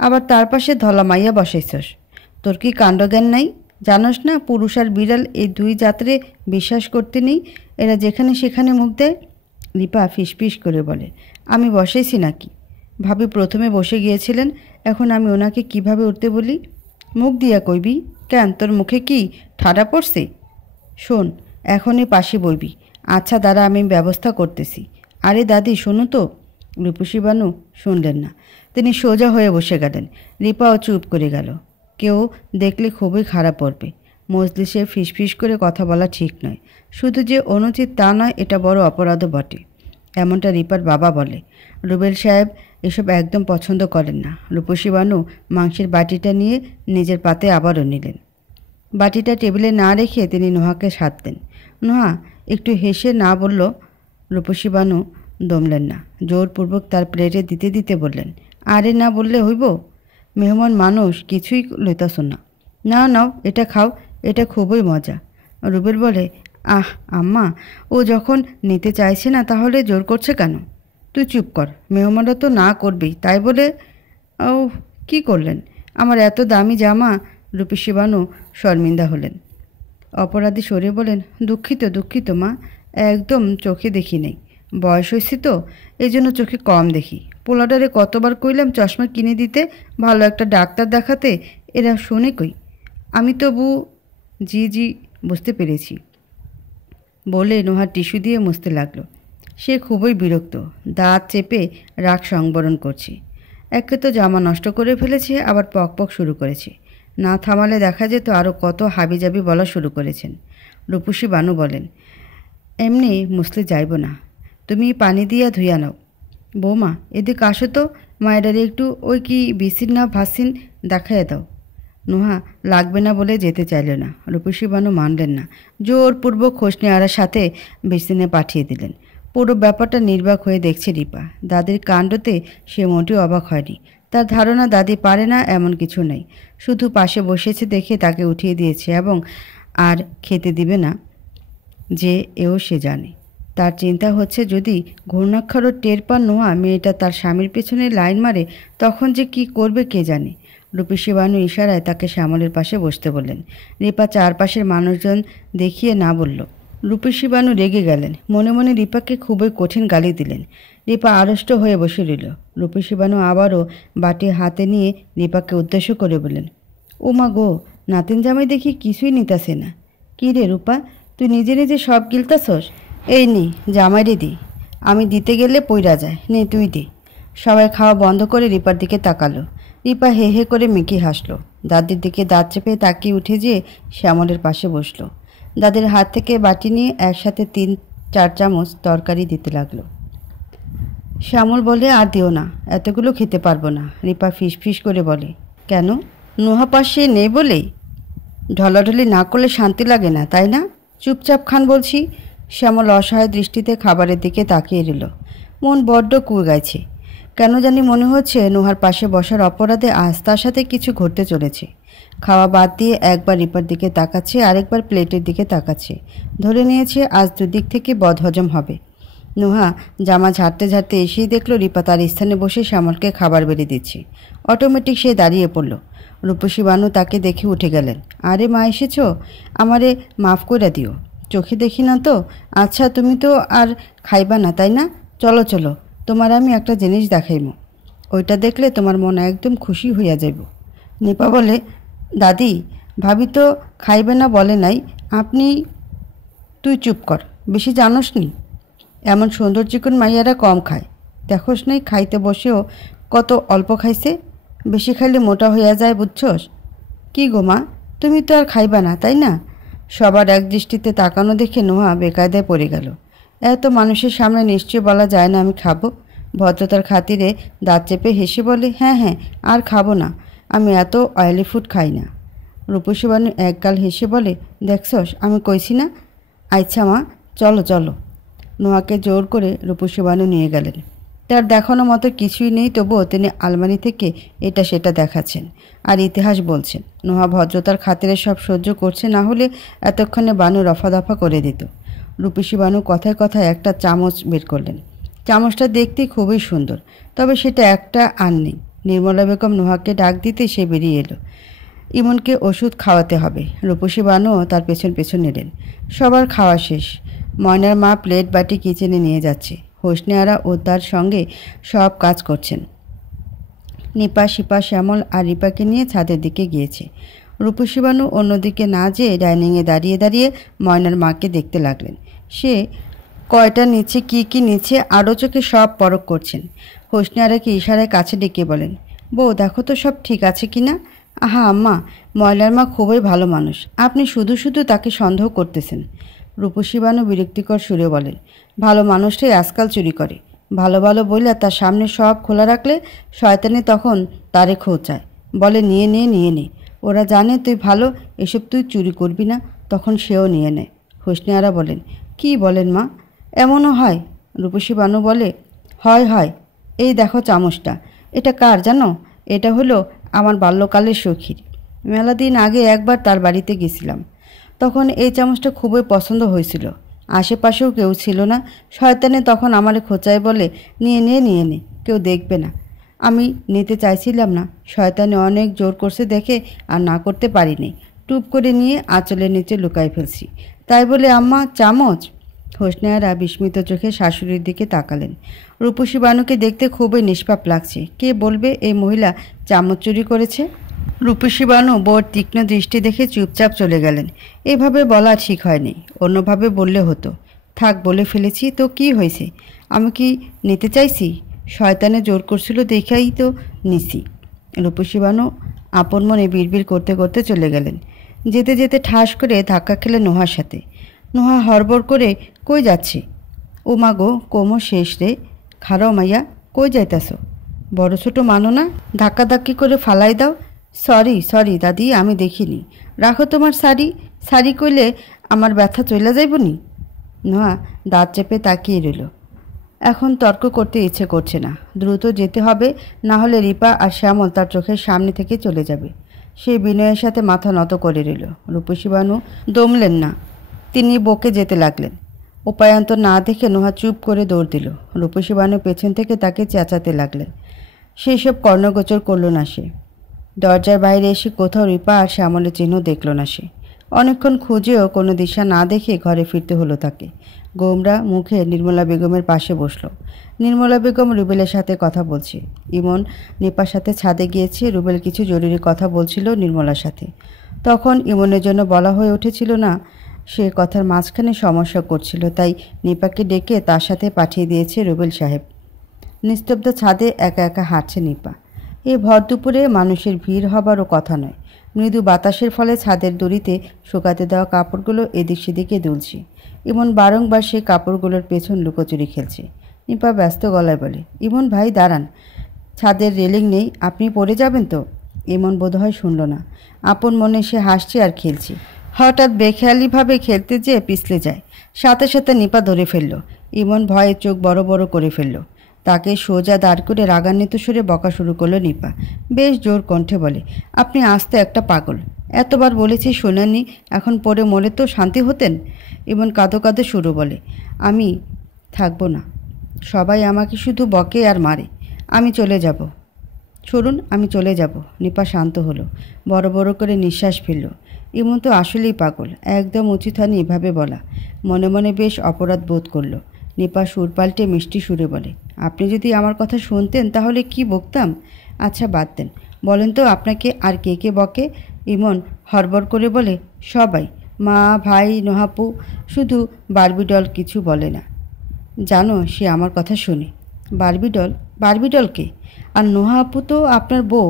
আবার তার পাশে ধলা মাইয়া বসাইছস। তোর কি কাণ্ডজ্ঞান নাই? জানোস না পুরুষ আর বিড়াল এই দুই জাতরে বিশ্বাস করতে নেই, এরা যেখানে সেখানে মুখ দেয়। রিপা ফিসফিস করে বলে, আমি বসাইছি নাকি? ভাবি প্রথমে বসে গিয়েছিলেন, এখন আমি ওনাকে কিভাবে উঠতে বলি? মুখ দিয়া কইবি কেন? তোর মুখে কি ঠাডা পড়ছে? শোন, এখনই পাশে বইবি। আচ্ছা দাঁড়া, আমি ব্যবস্থা করতেছি। আরে দাদি শোনো তো। রূপসী বানু শুনলেন না। তিনি সোজা হয়ে বসে গেলেন। রিপাও চুপ করে গেল। কেউ দেখলে খুবই খারাপ পড়বে। মজলিসে ফিসফিস করে কথা বলা ঠিক নয়। শুধু যে অনুচিত তা নয়, এটা বড় অপরাধও বটে। এমনটা রিপার বাবা বলে। রুবেল সাহেব এসব একদম পছন্দ করেন না। রূপসী বানু মাংসের বাটিটা নিয়ে নিজের পাতে আবারও নিলেন। বাটিটা টেবিলে না রেখে তিনি নোহাকে সাধলেন। নোহা একটু হেসে না বলল। রূপসী বানু দমলেন না। জোরপূর্বক তার প্লেটে দিতে দিতে বললেন, আরে না বললে হইব? মেহমান মানুষ, কিছুই লইতাছ না। না নাও, এটা খাও, এটা খুবই মজা। রুবেল বলে, আহ আম্মা, ও যখন নিতে চাইছে না তাহলে জোর করছে কেন? তুই চুপ কর, মেহমানরা তো না করবেই, তাই বলে। ও কি করলেন? আমার এত দামি জামা। রূপসী বানু শর্মিন্দা হলেন। অপরাধী সরে বলেন, দুঃখিত দুঃখিত মা, একদম চোখে দেখি নেই। বয়স হয়েছে তো, এই জন্য চোখে কম দেখি। পোলাডারে কতবার কইলাম চশমা কিনে দিতে, ভালো একটা ডাক্তার দেখাতে, এরা শোনে কই। আমি তবু জি জি বুঝতে পেরেছি বলে নোহার টিস্যু দিয়ে মুছতে লাগলো। সে খুবই বিরক্ত, দাঁত চেপে রাগ সংবরণ করছে। একে তো জামা নষ্ট করে ফেলেছে, আবার পক পক শুরু করেছে। না থামালে দেখা যেত আরও কত হাবিজাবি বলা শুরু করেছেন। রূপসী বানু বলেন, এমনি মুছলে যাইব না, তুমি পানি দিয়া ধুইয়া নাও। বৌমা এদিকে আসো তো, মায়েরারে একটু ওই কি বিসিন না ভাসিন দেখাইয়া দাও। নোহা লাগবে না বলে যেতে চাইল না। রূপসী বানু মানলেন না, জোরপূর্বক খোসনি আরার সাথে বিসিনে পাঠিয়ে দিলেন। পুরো ব্যাপারটা নির্বাক হয়ে দেখছে রিপা। দাদির কাণ্ডতে সে মোটেও অবাক হয়নি। তার ধারণা দাদি পারে না এমন কিছু নেই, শুধু পাশে বসেছে দেখে তাকে উঠিয়ে দিয়েছে এবং আর খেতে দিবে না যে এও সে জানে। তার চিন্তা হচ্ছে যদি ঘূর্ণাক্ষরও টের পান নোহা মেয়েটা তার স্বামীর পেছনে লাইন মারে তখন যে কি করবে কে জানে। রূপসী বানু ইশারায় তাকে শ্যামলের পাশে বসতে বললেন। রিপা চারপাশের মানুষজন দেখিয়ে না বলল। রূপসী বানু রেগে গেলেন, মনে মনে রিপাকে খুবই কঠিন গালি দিলেন। রিপা আড়ষ্ট হয়ে বসে রইল। রূপসী বানু আবারও বাটি হাতে নিয়ে রিপাকে উদ্দেশ্য করে বললেন, ওমা গো, নাতিন জামাই দেখি কিছুই নিতাছে না। কী রে রূপা, তুই নিজে নিজে সব গিলতাছস? এই নি জামাইরে দি, আমি দিতে গেলে পইরা যায়, নে তুই দে। সবাই খাওয়া বন্ধ করে রিপার দিকে তাকালো। রিপা হে হে করে মেকি হাসলো। দাদির দিকে দাঁত চেপে তাকিয়ে উঠে যেয়ে শ্যামলের পাশে বসলো। দাদির হাত থেকে বাটি নিয়ে একসাথে 3-4 চামচ তরকারি দিতে লাগলো। শ্যামল বলে, আর দিও না, এতগুলো খেতে পারবো না। রিপা ফিস ফিস করে বলে, কেন? নোহা পাশে নেই বলেই? ঢলাঢলি না করলে শান্তি লাগে না, তাই না? চুপচাপ খান বলছি। শ্যামল অসহায় দৃষ্টিতে খাবারের দিকে তাকিয়ে রইল। মন বড্ড কুড়গাইছে। কেন জানি মনে হচ্ছে নোহার পাশে বসার অপরাধে আজ তার সাথে কিছু ঘটতে চলেছে। খাওয়া বাদ দিয়ে একবার রিপার দিকে তাকাচ্ছে, আরেকবার প্লেটের দিকে তাকাচ্ছে। ধরে নিয়েছে আজ দুদিক থেকে বদহজম হবে। নোহা জামা ঝাড়তে ঝাড়তে এসেই দেখল রিপা তার স্থানে বসে শ্যামলকে খাবার বেড়ে দিচ্ছে। অটোমেটিক সে দাঁড়িয়ে পড়ল। রূপসী বানু তাকে দেখে উঠে গেলেন। আরে মা, এসেছ? আমারে মাফ করে দিও, চোখে দেখি না তো। আচ্ছা, তুমি তো আর খাইবা না তাই না? চলো চলো, তোমার আমি একটা জিনিস দেখাইব, ওইটা দেখলে তোমার মন একদম খুশি হইয়া যাইব। নিপা বলে, দাদি, ভাবি তো খাইবে না বলে নাই, আপনি। তুই চুপ কর, বেশি জানোস নি। এমন সুন্দর চিকন মাইয়ারা কম খায়, দেখোস নাই খাইতে বসেও কত অল্প খাইছে। বেশি খাইলে মোটা হইয়া যায়, বুঝছস? কি গো মা, তুমি তো আর খাইবা না তাই না? সবার এক দৃষ্টিতে তাকানো দেখে নোহা বেকায়দায় পড়ে গেল। এত মানুষের সামনে নিশ্চয় বলা যায় না আমি খাবো। ভদ্রতার খাতিরে দাঁত চেপে হেসে বলে, হ্যাঁ হ্যাঁ, আর খাবো না, আমি এত অয়েলি ফুড খাই না। রূপসী বানু একগাল হেসে বলে, দেখছস আমি কইছি না। আচ্ছা মা, চলো চলো। নোহাকে জোর করে রূপসী বানু নিয়ে গেলেন। তার দেখানো মতো কিছুই নেই, তবুও তিনি আলমারি থেকে এটা সেটা দেখাচ্ছেন আর ইতিহাস বলছেন। নোহা ভদ্রতার খাতিরে সব সহ্য করছে, না হলে এতক্ষণে বানু রফাদফা করে দিত। রূপসী বানু কথায় কথায় একটা চামচ বের করলেন। চামচটা দেখতে খুবই সুন্দর, তবে সেটা একটা আর নেই। নির্মলা বেগম নোহাকে ডাক দিতে সে বেরিয়ে এলো। ইমনকে ওষুধ খাওয়াতে হবে। রূপসী বানুও তার পেছন পেছন এলেন। সবার খাওয়া শেষ। ময়নার মা প্লেট বাটি কিচেনে নিয়ে যাচ্ছে। হোসনে আরা ও তার সঙ্গে সব কাজ করছেন। নিপা, শিপা, শ্যামল আর রিপাকে নিয়ে ছাদের দিকে গিয়েছে। রূপসী বানু অন্যদিকে না যেয়ে ডাইনিংয়ে দাঁড়িয়ে দাঁড়িয়ে ময়নার মাকে দেখতে লাগলেন। সে কয়টা নিচে কি নিচে আরও চোখে সব পরখ করছেন। হোসনে আরাকে ইশারায় কাছে ডেকে বলেন, বউ দেখো তো সব ঠিক আছে কি না? আহা আম্মা, ময়নার মা খুবই ভালো মানুষ, আপনি শুধু শুধু তাকে সন্দেহ করতেছেন। রূপসী বানু বিরক্তিকর সুরে বলেন, ভালো মানুষটাই আজকাল চুরি করে। ভালো ভালো বইলা তার সামনে সব খোলা রাখলে শয়তানি তখন তারে খোঁচায়, বলে নিয়ে নে। ওরা জানে তুই ভালো, এসব তুই চুরি করবি না, তখন সেও নিয়ে নেয়। হোসনে আরা বলেন, কি বলেন মা, এমনও হয়? রূপসী বানু বলে, হয়। এই দেখো চামচটা, এটা কার জানো? এটা হলো আমার বাল্যকালের সখীর। মেলা দিন আগে একবার তার বাড়িতে গেছিলাম, তখন এই চামচটা খুবই পছন্দ হয়েছিল। আশেপাশেও কেউ ছিল না। শয়তানে তখন আমারে খোঁচায় বলে, নিয়ে নে, কেউ দেখবে না। আমি নিতে চাইছিলাম না, শয়তানে অনেক জোর করছে দেখে আর না করতে পারিনি। টুপ করে নিয়ে আঁচলের নিচে লুকাই ফেলছি। তাই বলে আম্মা চামচ? হোসনেয়ারা বিস্মিত চোখে শাশুড়ির দিকে তাকালেন। রূপসী বানুকে দেখতে খুবই নিষ্পাপ লাগছে। কে বলবে এই মহিলা চামচ চুরি করেছে? রূপসী বানু বউর তীক্ষ্ণ দৃষ্টি দেখে চুপচাপ চলে গেলেন। এভাবে বলা ঠিক হয়নি, অন্যভাবে বললে হতো। থাক, বলে ফেলেছি তো কি হয়েছে? আমি কি নিতে চাইছি? শয়তানে জোর করছিল দেখাই তো নিছি। রূপসী বানু আপন মনে বিড়বিড় করতে করতে চলে গেলেন। যেতে যেতে ঠাস করে ধাক্কা খেলেন নোহার সাথে। নোহা হড়বড় করে, কই যাচ্ছি? ও মা গো, কোমর শেষ রে। খারাও মাইয়া, কই যাইতাছ? বড় ছোট মানো না, ধাক্কাধাক্কি করে ফালাই দাও। সরি দাদি, আমি দেখিনি। রাখো তোমার শাড়ি কইলে আমার ব্যথা চলে যাইব নি? নোহা দাঁত চেপে তাকিয়ে রইল। এখন তর্ক করতে ইচ্ছে করছে না। দ্রুত যেতে হবে, না হলে রিপা আর শ্যামল তার চোখের সামনে থেকে চলে যাবে। সে বিনয়ের সাথে মাথা নত করে রইল। রূপসী বানু দমলেন না, তিনি বকে যেতে লাগলেন। উপায়ান্তর না দেখে নোহা চুপ করে দৌড় দিল। রূপসী বানু পেছন থেকে তাকে চেঁচাতে লাগলেন। সেই সব কর্ণগোচর করল না সে। দরজার বাইরে এসে কোথাও রিপা আর শ্যামলের চিহ্ন দেখল না সে। অনেকক্ষণ খুঁজেও কোনো দিশা না দেখে ঘরে ফিরতে হলো তাকে। গোমরা মুখে নির্মলা বেগমের পাশে বসল। নির্মলা বেগম রুবেলের সাথে কথা বলছে। ইমন নিপার সাথে ছাদে গিয়েছে। রুবেল কিছু জরুরি কথা বলছিল নির্মলার সাথে। তখন ইমনের জন্য বলা হয়ে উঠেছিল না, সে কথার মাঝখানে সমস্যা করছিল, তাই নিপাকে ডেকে তার সাথে পাঠিয়ে দিয়েছে রুবেল সাহেব। নিস্তব্ধ ছাদে একা একা হাঁটছে নিপা। এই ভর দুপুরে মানুষের ভিড় হবারও কথা নয়। মৃদু বাতাসের ফলে ছাদের দড়িতে শুকাতে দেওয়া কাপড়গুলো এদিক সেদিকে দুলছে। ইমন বারংবার সেই কাপড়গুলোর পেছন লুকোচুরি খেলছে। নিপা ব্যস্ত গলায় বলে, ইমন ভাই দাঁড়ান, ছাদের রেলিং নেই, আপনি পড়ে যাবেন তো? ইমন বোধহয় শুনল না। আপন মনে সে হাসছে আর খেলছে। হঠাৎ বেখেয়ালিভাবে খেলতে যেয়ে পিছলে যায়। সাথে সাথে নিপা ধরে ফেলল। ইমন ভয়ে চোখ বড় বড় করে ফেলল। তাকে সোজা দাঁড় করে রাগান্বিত সুরে বকা শুরু করলো নিপা। বেশ জোর কণ্ঠে বলে, আপনি আস্তে একটা পাগল। এতবার বলেছি শোনেননি, এখন পরে মরে তো শান্তি হতেন। ইমন কাঁদো কাঁদো সুরে বলে, আমি থাকবো না। সবাই আমাকে শুধু বকে আর মারে। আমি চলে যাব। সরুন, আমি চলে যাব। নিপা শান্ত হলো, বড় বড় করে নিঃশ্বাস ফেলল। ইমন তো আসলেই পাগল, একদম উচিত হয়নি এভাবে বলা। মনে মনে বেশ অপরাধ বোধ করল। নিপা সুর পাল্টে মিষ্টি সুরে বলে, আপনি যদি আমার কথা শুনতেন তাহলে কি বকতাম? আচ্ছা বাদ দেন, বলেন তো আপনাকে আর কে কে বকে? ইমন হড়বড় করে বলে, সবাই, মা, ভাই, নোহাপু, শুধু বারবিডল কিছু বলে না। জানো সে আমার কথা শুনে। বারবিডলকে? আর নোহা আপু তো আপনার বউ,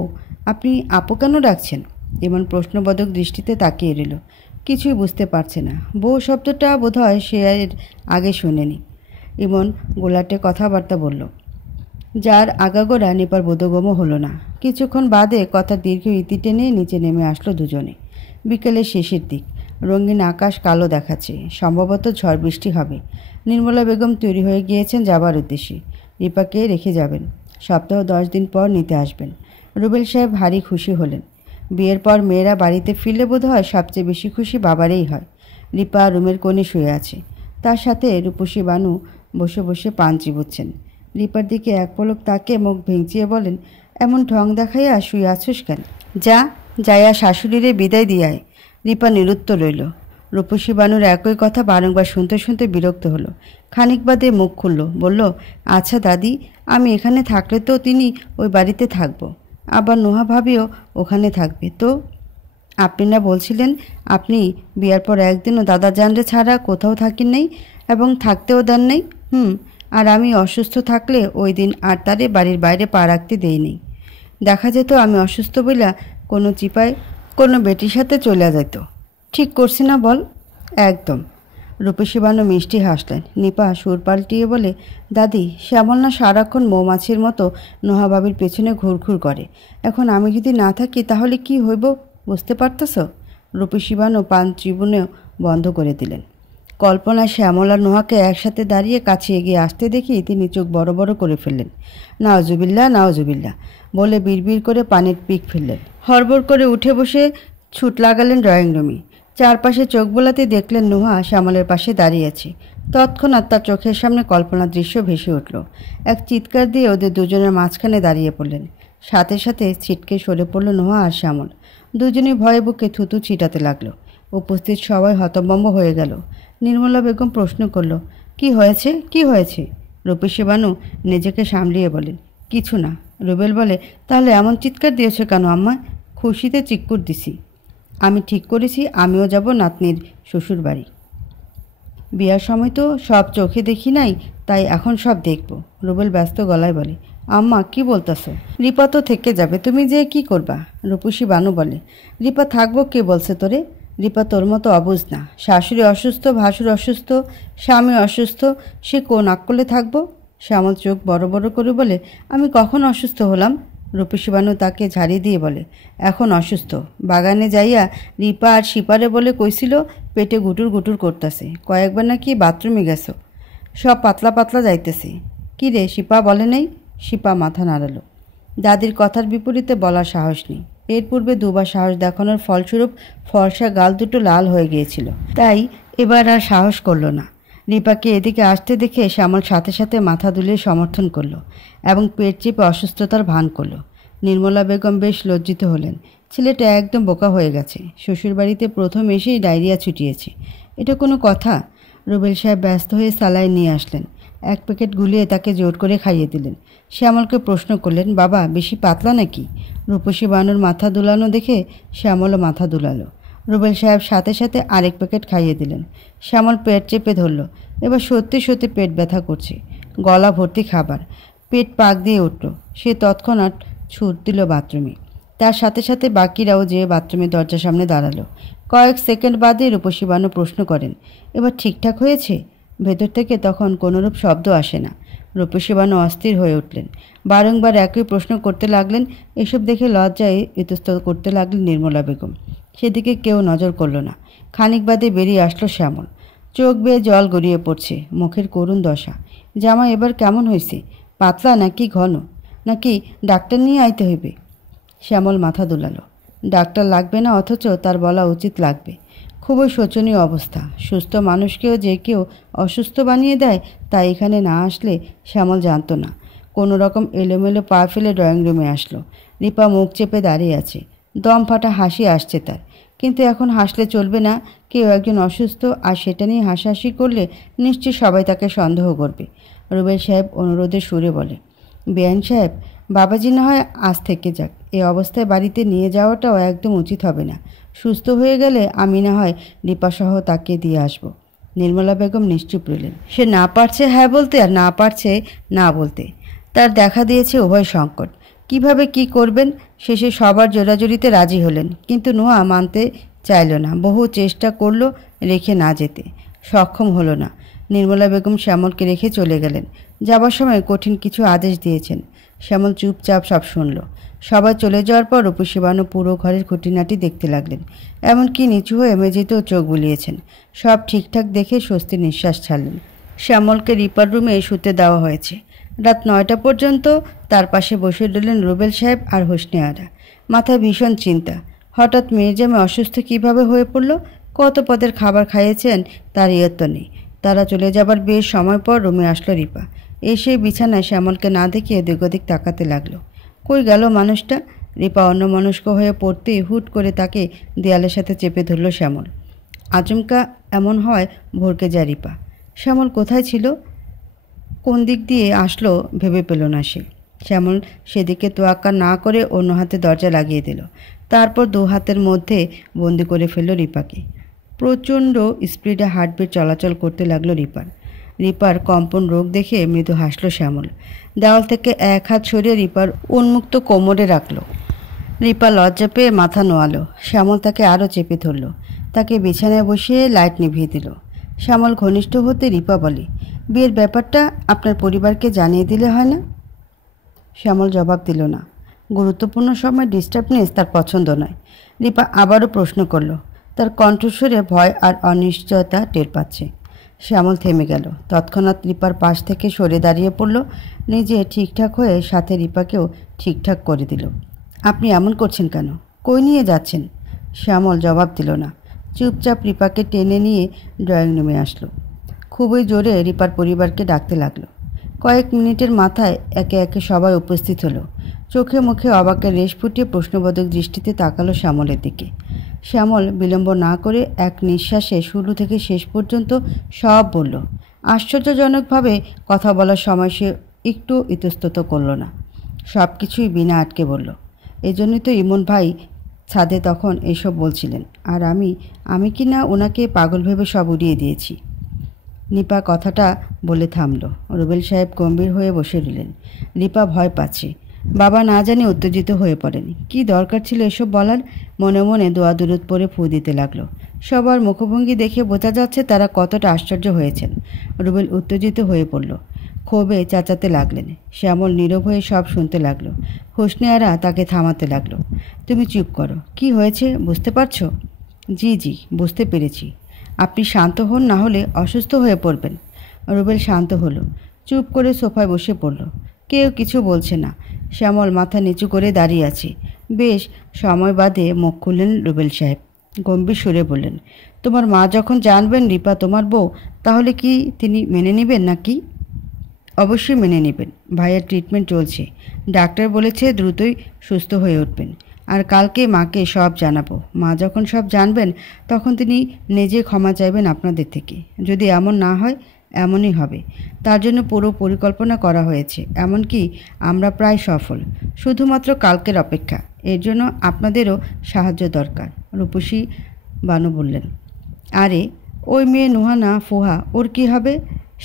আপনি আপু কেন ডাকছেন? ইমন প্রশ্নবোধক দৃষ্টিতে তাকিয়ে রইল। কিছুই বুঝতে পারছে না। বউ শব্দটা বোধহয় সে এর আগে শোনেনি। ইমন গোলাটে কথাবার্তা বলল, যার আগাগোড়া নিপার বোধগম্য হলো না। কিছুক্ষণ বাদে কথার দীর্ঘ ইতি টেনে নিচে নেমে আসলো দুজনে। বিকেলের শেষের দিক, রঙিন আকাশ কালো দেখাচ্ছে, সম্ভবত ঝড় বৃষ্টি হবে। নির্মলা বেগম তৈরি হয়ে গিয়েছেন যাবার উদ্দেশ্যে। রিপাকে রেখে যাবেন, সপ্তাহ 10 দিন পর নিতে আসবেন। রুবেল সাহেব ভারী খুশি হলেন। বিয়ের পর মেয়েরা বাড়িতে ফিরলে বোধ হয় সবচেয়ে বেশি খুশি বাবারই হয়। রিপা রুমের কোণে শুয়ে আছে, তার সাথে রূপসী বানু বসে বসে পান চিবুচ্ছেন। রিপার দিকে এক পলক তাকে মুখ ভেঙচিয়ে বলেন, এমন ঢং দেখাইয়া শুয়ে আছিস কেন? যাইয়া শাশুড়িরে বিদায় দিয়ায়। রিপা নিরুত্তর রইল। রূপসী বানুর একই কথা বারংবার শুনতে শুনতে বিরক্ত হলো। খানিক বাদে মুখ খুলল, বলল, আচ্ছা দাদি, আমি এখানে থাকলে তো তিনি ওই বাড়িতে থাকবো, আবার নোহা ভাবিও ওখানে থাকবে তো। আপনি না বলছিলেন আপনি বিয়ার পর একদিনও দাদা জানরে ছাড়া কোথাও থাকেন নাই এবং থাকতেও দেন নাই? আর আমি অসুস্থ থাকলে ওই দিন আর তারে বাড়ির বাইরে পা রাখতে দেইনি। দেখা যেত আমি অসুস্থ বইলা কোনো চিপায় কোনো বেটির সাথে চলে যেত। ঠিক করছি না বল? একদম। রূপসী বানু মিষ্টি হাসলেন। নিপা সুর পাল্টিয়ে বলে, দাদি, শ্যামল না সারাক্ষণ মৌমাছির মতো নোহাবাবির পেছনে ঘুরঘুর করে। এখন আমি যদি না থাকি তাহলে কি হইব বুঝতে পারতেছ? রূপসী বানু পান চিবুনেও বন্ধ করে দিলেন। কল্পনা শ্যামল আর নোহাকে একসাথে দাঁড়িয়ে কাছে এগিয়ে আসতে দেখি তিনি চোখ বড় বড় করে ফেললেন। নাওজুবিল্লাহ নাওজুবিল্লাহ বলে বিড়বিড় করে পানির পিক ফেললেন। হড়বড় করে উঠে বসে ছুট লাগালেন ড্রয়িং রুমে। চারপাশে চোখ বোলাতে দেখলেন নোহা শ্যামলের পাশে দাঁড়িয়ে আছে। তৎক্ষণাৎ তার চোখের সামনে কল্পনার দৃশ্য ভেসে উঠল। এক চিৎকার দিয়ে ওদের দুজনের মাঝখানে দাঁড়িয়ে পড়লেন। সাথে সাথে ছিটকে সরে পড়ল নোহা আর শ্যামল। দুজনই ভয়ে বুকে থুতু ছিটাতে লাগলো। উপস্থিত সবাই হতভম্ব হয়ে গেল। নির্মলা বেগম প্রশ্ন করল, কি হয়েছে কি হয়েছে? রূপসী বানু নিজেকে সামলিয়ে বলেন, কিছু না। রুবেল বলে, তাহলে এমন চিৎকার দিয়েছে কেন আম্মা? খুশিতে চিৎকুর দিছি। আমি ঠিক করেছি আমিও যাব নাতনির শ্বশুর বাড়ি। বিয়ার সময় তো সব চোখে দেখি নাই, তাই এখন সব দেখব। রুবেল ব্যস্ত গলায় বলে, আম্মা কি বলতেছো? রিপা তো থেকে যাবে, তুমি যে কি করবা? রূপসী বানু বলে, রিপা থাকবো কে বলছে তোরে? রিপা তোর মতো অবুঝ না। শাশুড়ি অসুস্থ, ভাসুর অসুস্থ, স্বামী অসুস্থ, সে কোন আকলে থাকবো? শ্যামল চোখ বড় বড় করে বলে, আমি কখন অসুস্থ হলাম? রূপসী বানু তাকে ঝাড়ি দিয়ে বলে, এখন অসুস্থ। বাগানে যাইয়া রিপা আর শিপারে বলে কইছিল পেটে গুটুর গুটুর করতেছে, কয়েকবার নাকি বাথরুমে গেছো, সব পাতলা পাতলা যাইতেছে। কি রে শিপা বলে নেই? শিপা মাথা নাড়ালো। দাদির কথার বিপরীতে বলার সাহস নেই। এর পূর্বে দুবার সাহস দেখানোর ফলস্বরূপ ফর্সা গাল দুটো লাল হয়ে গিয়েছিল, তাই এবার আর সাহস করল না। রিপাকে এদিকে আসতে দেখে শ্যামল সাথে সাথে মাথা দুলিয়ে সমর্থন করল এবং পেট চেপে অসুস্থতার ভান করল। নির্মলা বেগম বেশ লজ্জিত হলেন। ছেলেটা একদম বোকা হয়ে গেছে। শ্বশুরবাড়িতে প্রথম এসেই ডায়রিয়া ছুটিয়েছে, এটা কোনো কথা? রুবেল সাহেব ব্যস্ত হয়ে সালাইন নিয়ে আসলেন। এক প্যাকেট গুলিয়ে তাকে জোর করে খাইয়ে দিলেন। শ্যামলকে প্রশ্ন করলেন, বাবা বেশি পাতলা নাকি? রূপসী বানুর মাথা দুলানো দেখে শ্যামলও মাথা দুলালো। রুবেল সাহেব সাথে সাথে আরেক প্যাকেট খাইয়ে দিলেন। শ্যামল পেট চেপে ধরল। এবার সত্যি সত্যি পেট ব্যথা করছে, গলা ভর্তি খাবার, পেট পাক দিয়ে উঠল। সে তৎক্ষণাৎ ছুট দিল বাথরুমে। তার সাথে সাথে বাকিরাও যেয়ে বাথরুমের দরজার সামনে দাঁড়ালো। কয়েক সেকেন্ড বাদে রূপসী বানু প্রশ্ন করেন, এবার ঠিকঠাক হয়েছে? ভেতর থেকে তখন কোনোরূপ শব্দ আসে না। রূপসী বানু অস্থির হয়ে উঠলেন। বারংবার একই প্রশ্ন করতে লাগলেন। এসব দেখে লজ্জায় ইতস্তত করতে লাগলেন নির্মলা বেগম। সেদিকে কেউ নজর করল না। খানিক বাদে বেরিয়ে আসলো শ্যামল। চোখ বেয়ে জল গড়িয়ে পড়ছে, মুখের করুণ দশা। জামা এবার কেমন হয়েছে? পাতলা নাকি ঘন? নাকি ডাক্তার নিয়ে আইতে হইবে? শ্যামল মাথা দুলালো। ডাক্তার লাগবে না, অথচ তার বলা উচিত লাগবে। খুবই শোচনীয় অবস্থা। সুস্থ মানুষকেও যে কেউ অসুস্থ বানিয়ে দেয়, তা এখানে না আসলে শ্যামল জানত না। কোনো রকম এলোমেলো পা ফেলে ড্রয়িং রুমে আসলো। রিপা মুখ চেপে দাঁড়িয়ে আছে। দম ফাটা হাসি আসছে তার। কিন্তু এখন হাসলে চলবে না। কেউ একজন অসুস্থ আর সেটা নিয়ে হাসাহাসি করলে নিশ্চয়ই সবাই তাকে সন্দেহ করবে। রুবেল সাহেব অনুরোধের সুরে বলে, বেআইন সাহেব, বাবাজি না হয় আজ থেকে যাক। এই অবস্থায় বাড়িতে নিয়ে যাওয়াটাও একদম উচিত হবে না। সুস্থ হয়ে গেলে আমি না হয় রিপাসহ তাকে দিয়ে আসব। নির্মলা বেগম নিশ্চুপ রইলেন। সে না পারছে হ্যাঁ বলতে আর না পারছে না বলতে। তার দেখা দিয়েছে উভয় সংকট। কিভাবে কি করবেন? শেষে সবার জোরাজুরিতে রাজি হলেন, কিন্তু নোয়া মানতে চাইল না। বহু চেষ্টা করলো রেখে না যেতে, সক্ষম হলো না। নির্মলা বেগম শ্যামলকে রেখে চলে গেলেন। যাবার সময় কঠিন কিছু আদেশ দিয়েছেন। শ্যামল চুপচাপ সব শুনল। সবাই চলে যাওয়ার পর রূপসী বানু পুরো ঘরের খুঁটিনাটি দেখতে লাগলেন। এমনকি নিচু হয়ে মেঝেতেও চোখ বুলিয়েছেন। সব ঠিকঠাক দেখে স্বস্তির নিঃশ্বাস ছাড়লেন। শ্যামলকে রিপার রুমে শুতে দেওয়া হয়েছে। রাত 9টা পর্যন্ত তার পাশে বসে রইলেন রুবেল সাহেব আর হোসনে আরা। মাথায় ভীষণ চিন্তা। হঠাৎ মির্জামে অসুস্থ কিভাবে হয়ে পড়ল? কত পদের খাবার খাইয়েছেন তার ইয়ত্ত নেই। তারা চলে যাবার বেশ সময় পর রুমে আসলো রিপা। এসে বিছানায় শ্যামলকে না দেখিয়ে এদিক ওদিক তাকাতে লাগলো। কই গেল মানুষটা? রিপা অন্যমনস্ক হয়ে পড়তেই হুট করে তাকে দেয়ালের সাথে চেপে ধরল শ্যামল। আচমকা এমন হয় ভরকে যায় রিপা। শ্যামল কোথায় ছিল, কোন দিক দিয়ে আসলো ভেবে পেল না সে। শ্যামল সেদিকে তোয়াক্কা না করে অন্য হাতে দরজা লাগিয়ে দিল। তারপর দু হাতের মধ্যে বন্দি করে ফেলল রিপাকে। প্রচণ্ড স্পিডে হার্টবিট চলাচল করতে লাগলো রিপার। রিপার কম্পন রোগ দেখে মৃদু হাসল শ্যামল। দেওয়াল থেকে এক হাত সরিয়ে রিপার উন্মুক্ত কোমরে রাখল। রিপা লজ্জা পেয়ে মাথা নোয়ালো। শ্যামল তাকে আরও চেপে ধরল। তাকে বিছানায় বসিয়ে লাইট নিভিয়ে দিল। শ্যামল ঘনিষ্ঠ হতে রিপা বলে, বিয়ের ব্যাপারটা আপনার পরিবারকে জানিয়ে দিলে হয় না? শ্যামল জবাব দিল না। গুরুত্বপূর্ণ সময় ডিস্টার্বনেস তার পছন্দ নয়। রিপা আবারও প্রশ্ন করল। তার কণ্ঠস্বরে ভয় আর অনিশ্চয়তা টের পাচ্ছে। শ্যামল থেমে গেল। তৎক্ষণাৎ রিপার পাশ থেকে সরে দাঁড়িয়ে পড়ল। নিজে ঠিকঠাক হয়ে সাথে রিপাকেও ঠিকঠাক করে দিল। আপনি এমন করছেন কেন? কই নিয়ে যাচ্ছেন? শ্যামল জবাব দিল না। চুপচাপ রিপাকে টেনে নিয়ে ড্রয়িং রুমে আসলো। খুবই জোরে রিপার পরিবারকে ডাকতে লাগলো। কয়েক মিনিটের মাথায় একে একে সবাই উপস্থিত হলো। চোখে মুখে অবাকের রেশ ফুটিয়ে প্রশ্নবোধক দৃষ্টিতে তাকালো শ্যামলের দিকে। শ্যামল বিলম্ব না করে এক নিঃশ্বাসে শুরু থেকে শেষ পর্যন্ত সব বলল। আশ্চর্যজনকভাবে কথা বলার সময় সে একটু ইতস্তত করল না। সব কিছুই বিনা আটকে বলল। এজন্যই তো ইমন ভাই ছাদে তখন এসব বলছিলেন। আর আমি কি না ওনাকে পাগল ভেবে সব উড়িয়ে দিয়েছি। নিপা কথাটা বলে থামল। রুবেল সাহেব গম্ভীর হয়ে বসে রইলেন। রিপা ভয় পাচ্ছে। বাবা না জানি উত্তেজিত হয়ে পড়েনি। কি দরকার ছিল এসব বলার? মনে মনে দোয়া দুরুদ পরে ফু দিতে লাগলো। সবার মুখভঙ্গি দেখে বোঝা যাচ্ছে তারা কতটা আশ্চর্য হয়েছেন। রুবেল উত্তেজিত হয়ে পড়ল। ক্ষোভে চেঁচাতে লাগলেন। শ্যামল নীরব হয়ে সব শুনতে লাগলো। হোসনেয়ারা তাকে থামাতে লাগলো। তুমি চুপ করো। কি হয়েছে বুঝতে পারছো? জি বুঝতে পেরেছি। আপনি শান্ত হন, না হলে অসুস্থ হয়ে পড়বেন। রুবেল শান্ত হলো। চুপ করে সোফায় বসে পড়ল। কেউ কিছু বলছে না। শ্যামল মাথা নিচু করে দাঁড়িয়ে আছে। বেশ সময় বাদে মুখ খুললেন রুবেল সাহেব। গম্ভীর সুরে বললেন, তোমার মা যখন জানবেন রিপা তোমার বউ, তাহলে কি তিনি মেনে নেবেন নাকি? অবশ্যই মেনে নেবেন। ভাইয়ের ট্রিটমেন্ট চলছে। ডাক্তার বলেছে দ্রুতই সুস্থ হয়ে উঠবেন। আর কালকে মাকে সব জানাবো। মা যখন সব জানবেন তখন তিনি নিজে ক্ষমা চাইবেন আপনাদের থেকে। যদি এমন না হয়, এমনই হবে। তার জন্য পুরো পরিকল্পনা করা হয়েছে। এমনকি আমরা প্রায় সফল। শুধুমাত্র কালকের অপেক্ষা। এর জন্য আপনাদেরও সাহায্য দরকার। রূপসী বানু বললেন। আরে ওই মেয়ে নুহানা ফুহা, ওর কি হবে?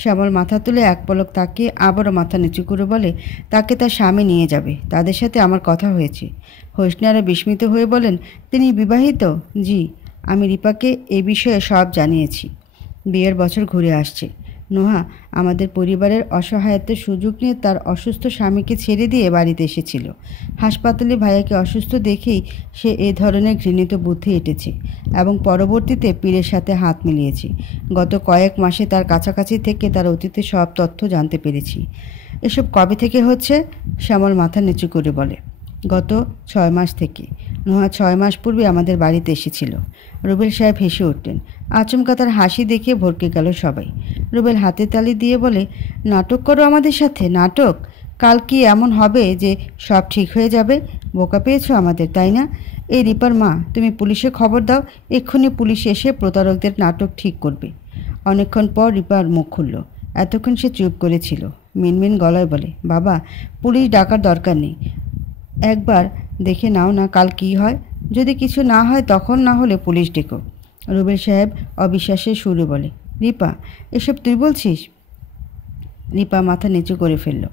শ্যামল মাথা তুলে এক পলক তাকিয়ে আবারও মাথা নিচু করে বলে, তাকে তার স্বামী নিয়ে যাবে। তাদের সাথে আমার কথা হয়েছে। হোসনিয়ারা বিস্মিত হয়ে বলেন, তিনি বিবাহিত? জি, আমি রিপাকে এ বিষয়ে সব জানিয়েছি। বিয়ের বছর ঘুরে আসছে। নোহা আমাদের পরিবারের অসহায়ত্বের সুযোগ নিয়ে তার অসুস্থ স্বামীকে ছেড়ে দিয়ে বাড়িতে এসেছিল। হাসপাতালে ভাইয়াকে অসুস্থ দেখেই সে এ ধরনের ঘৃণিত বুদ্ধি এঁটেছে এবং পরবর্তীতে পীরের সাথে হাত মিলিয়েছে। গত কয়েক মাসে তার কাছাকাছি থেকে তার অতীতের সব তথ্য জানতে পেরেছি। এসব কবে থেকে হচ্ছে? শ্যামল মাথা নিচু করে বলে, গত 6 মাস থেকে। নোহা 6 মাস পূর্বে আমাদের বাড়িতে এসেছিল। রুবেল সাহেব হেসে উঠলেন। আচমকা তার হাসি দেখে ভরকে গেল সবাই। রুবেল হাতে তালি দিয়ে বলে, নাটক করো আমাদের সাথে? নাটক? কাল কি এমন হবে যে সব ঠিক হয়ে যাবে? বোকা পেয়েছো আমাদের, তাই না? এই রিপার মা, তুমি পুলিশে খবর দাও। এক্ষুনি পুলিশ এসে প্রতারকদের নাটক ঠিক করবে। অনেকক্ষণ পর রিপার মুখ খুলল। এতক্ষণ সে চুপ করেছিল। মিনমিন গলায় বলে, বাবা, পুলিশ ডাকার দরকার নেই। একবার দেখে নাও না কাল কি হয়। যদি কিছু না হয় তখন না হলে পুলিশ ডেকো। রুবেল সাহেব অবিশ্বাসের সুরে বলে, রিপা, এসব তুই বলছিস? রিপা মাথা নিচু করে ফেলল।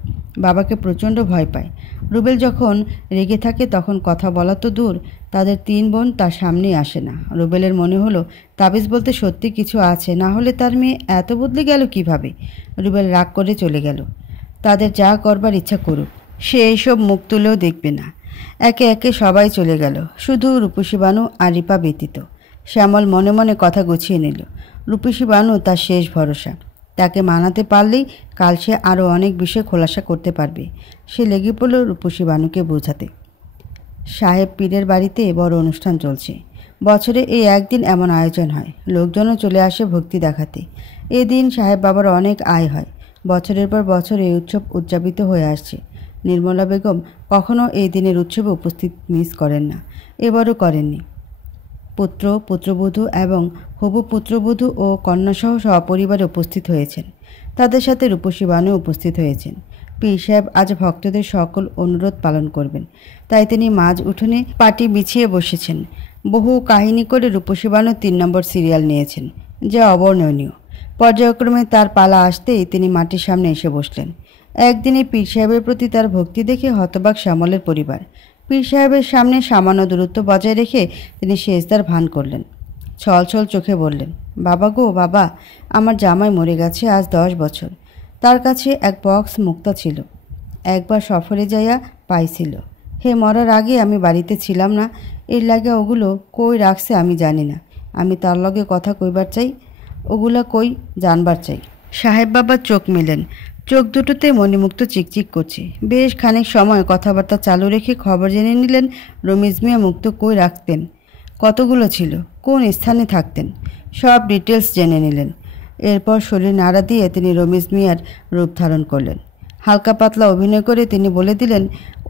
বাবাকে প্রচণ্ড ভয় পায়। রুবেল যখন রেগে থাকে তখন কথা বলা তো দূর, তাদের 3 বোন তার সামনেই আসে না। রুবেলের মনে হলো তাবিজ বলতে সত্যি কিছু আছে, না হলে তার মেয়ে এত বদলে গেল কিভাবে? রুবেল রাগ করে চলে গেল। তাদের যা করবার ইচ্ছা করুক, সে এইসব মুখ তুলেও দেখবে না। একে একে সবাই চলে গেল, শুধু রূপসী বানু আর রিপা ব্যতীত। শ্যামল মনে মনে কথা গুছিয়ে নিল। রূপসী বানু তার শেষ ভরসা। তাকে মানাতে পারলেই কাল সে আরও অনেক বিষয় খোলাসা করতে পারবে। সে লেগে পড়ল রূপসী বানুকে বোঝাতে। সাহেব পীরের বাড়িতে বড় অনুষ্ঠান চলছে। বছরে এই একদিন এমন আয়োজন হয়। লোকজনও চলে আসে ভক্তি দেখাতে। এদিন সাহেব বাবার অনেক আয় হয়। বছরের পর বছর এই উৎসব উদযাপিত হয়ে আসছে। নির্মলা বেগম কখনো এই দিনের উৎসবে উপস্থিত মিস করেন না। এবারও করেননি। পুত্র, পুত্রবধূ এবং হবু পুত্রবধূ ও কন্যাসহ সপরিবারে উপস্থিত হয়েছেন। তাদের সাথে রূপসী বানু উপস্থিত হয়েছেন। পীর সাহেব আজ ভক্তদের সকল অনুরোধ পালন করবেন, তাই তিনি মাঝ উঠোনে পাটি বিছিয়ে বসেছেন। বহু কাহিনী করে রূপসী বানু 3 নম্বর সিরিয়াল নিয়েছেন, যা অবর্ণনীয়। পর্যায়ক্রমে তার পালা আসতেই তিনি মাটির সামনে এসে বসলেন। একদিনে পীর সাহেবের প্রতি তার ভক্তি দেখে হতবাক শ্যামলের পরিবার। পীর সাহেবের সামনে সামান্য দূরত্ব বজায় রেখে তিনি সেজদার ভান করলেন। ছল ছল চোখে বললেন, বাবা গো বাবা, আমার জামাই মরে গেছে আজ 10 বছর। তার কাছে এক বক্স মুক্তা ছিল। একবার সফরে যাইয়া পাইছিল। হে মরার আগে আমি বাড়িতে ছিলাম না, এর লাগে ওগুলো কই রাখছে আমি জানি না। আমি তার লগে কথা কইবার চাই। ওগুলা কই, জানবার চাই। সাহেব বাবা চোখ মেলেন। চোখ দুটোতে মণিমুক্ত চিকচিক করছে। বেশ খানিক সময় কথাবার্তা চালু রেখে খবর জেনে নিলেন রমিজ মিয়া মুক্ত কই রাখতেন, কতগুলো ছিল, কোন স্থানে থাকতেন, সব ডিটেলস জেনে নিলেন। এরপর শরীর নাড়া দিয়ে তিনি রমিজ মিয়ার রূপ ধারণ করলেন। হালকা পাতলা অভিনয় করে তিনি বলে দিলেন,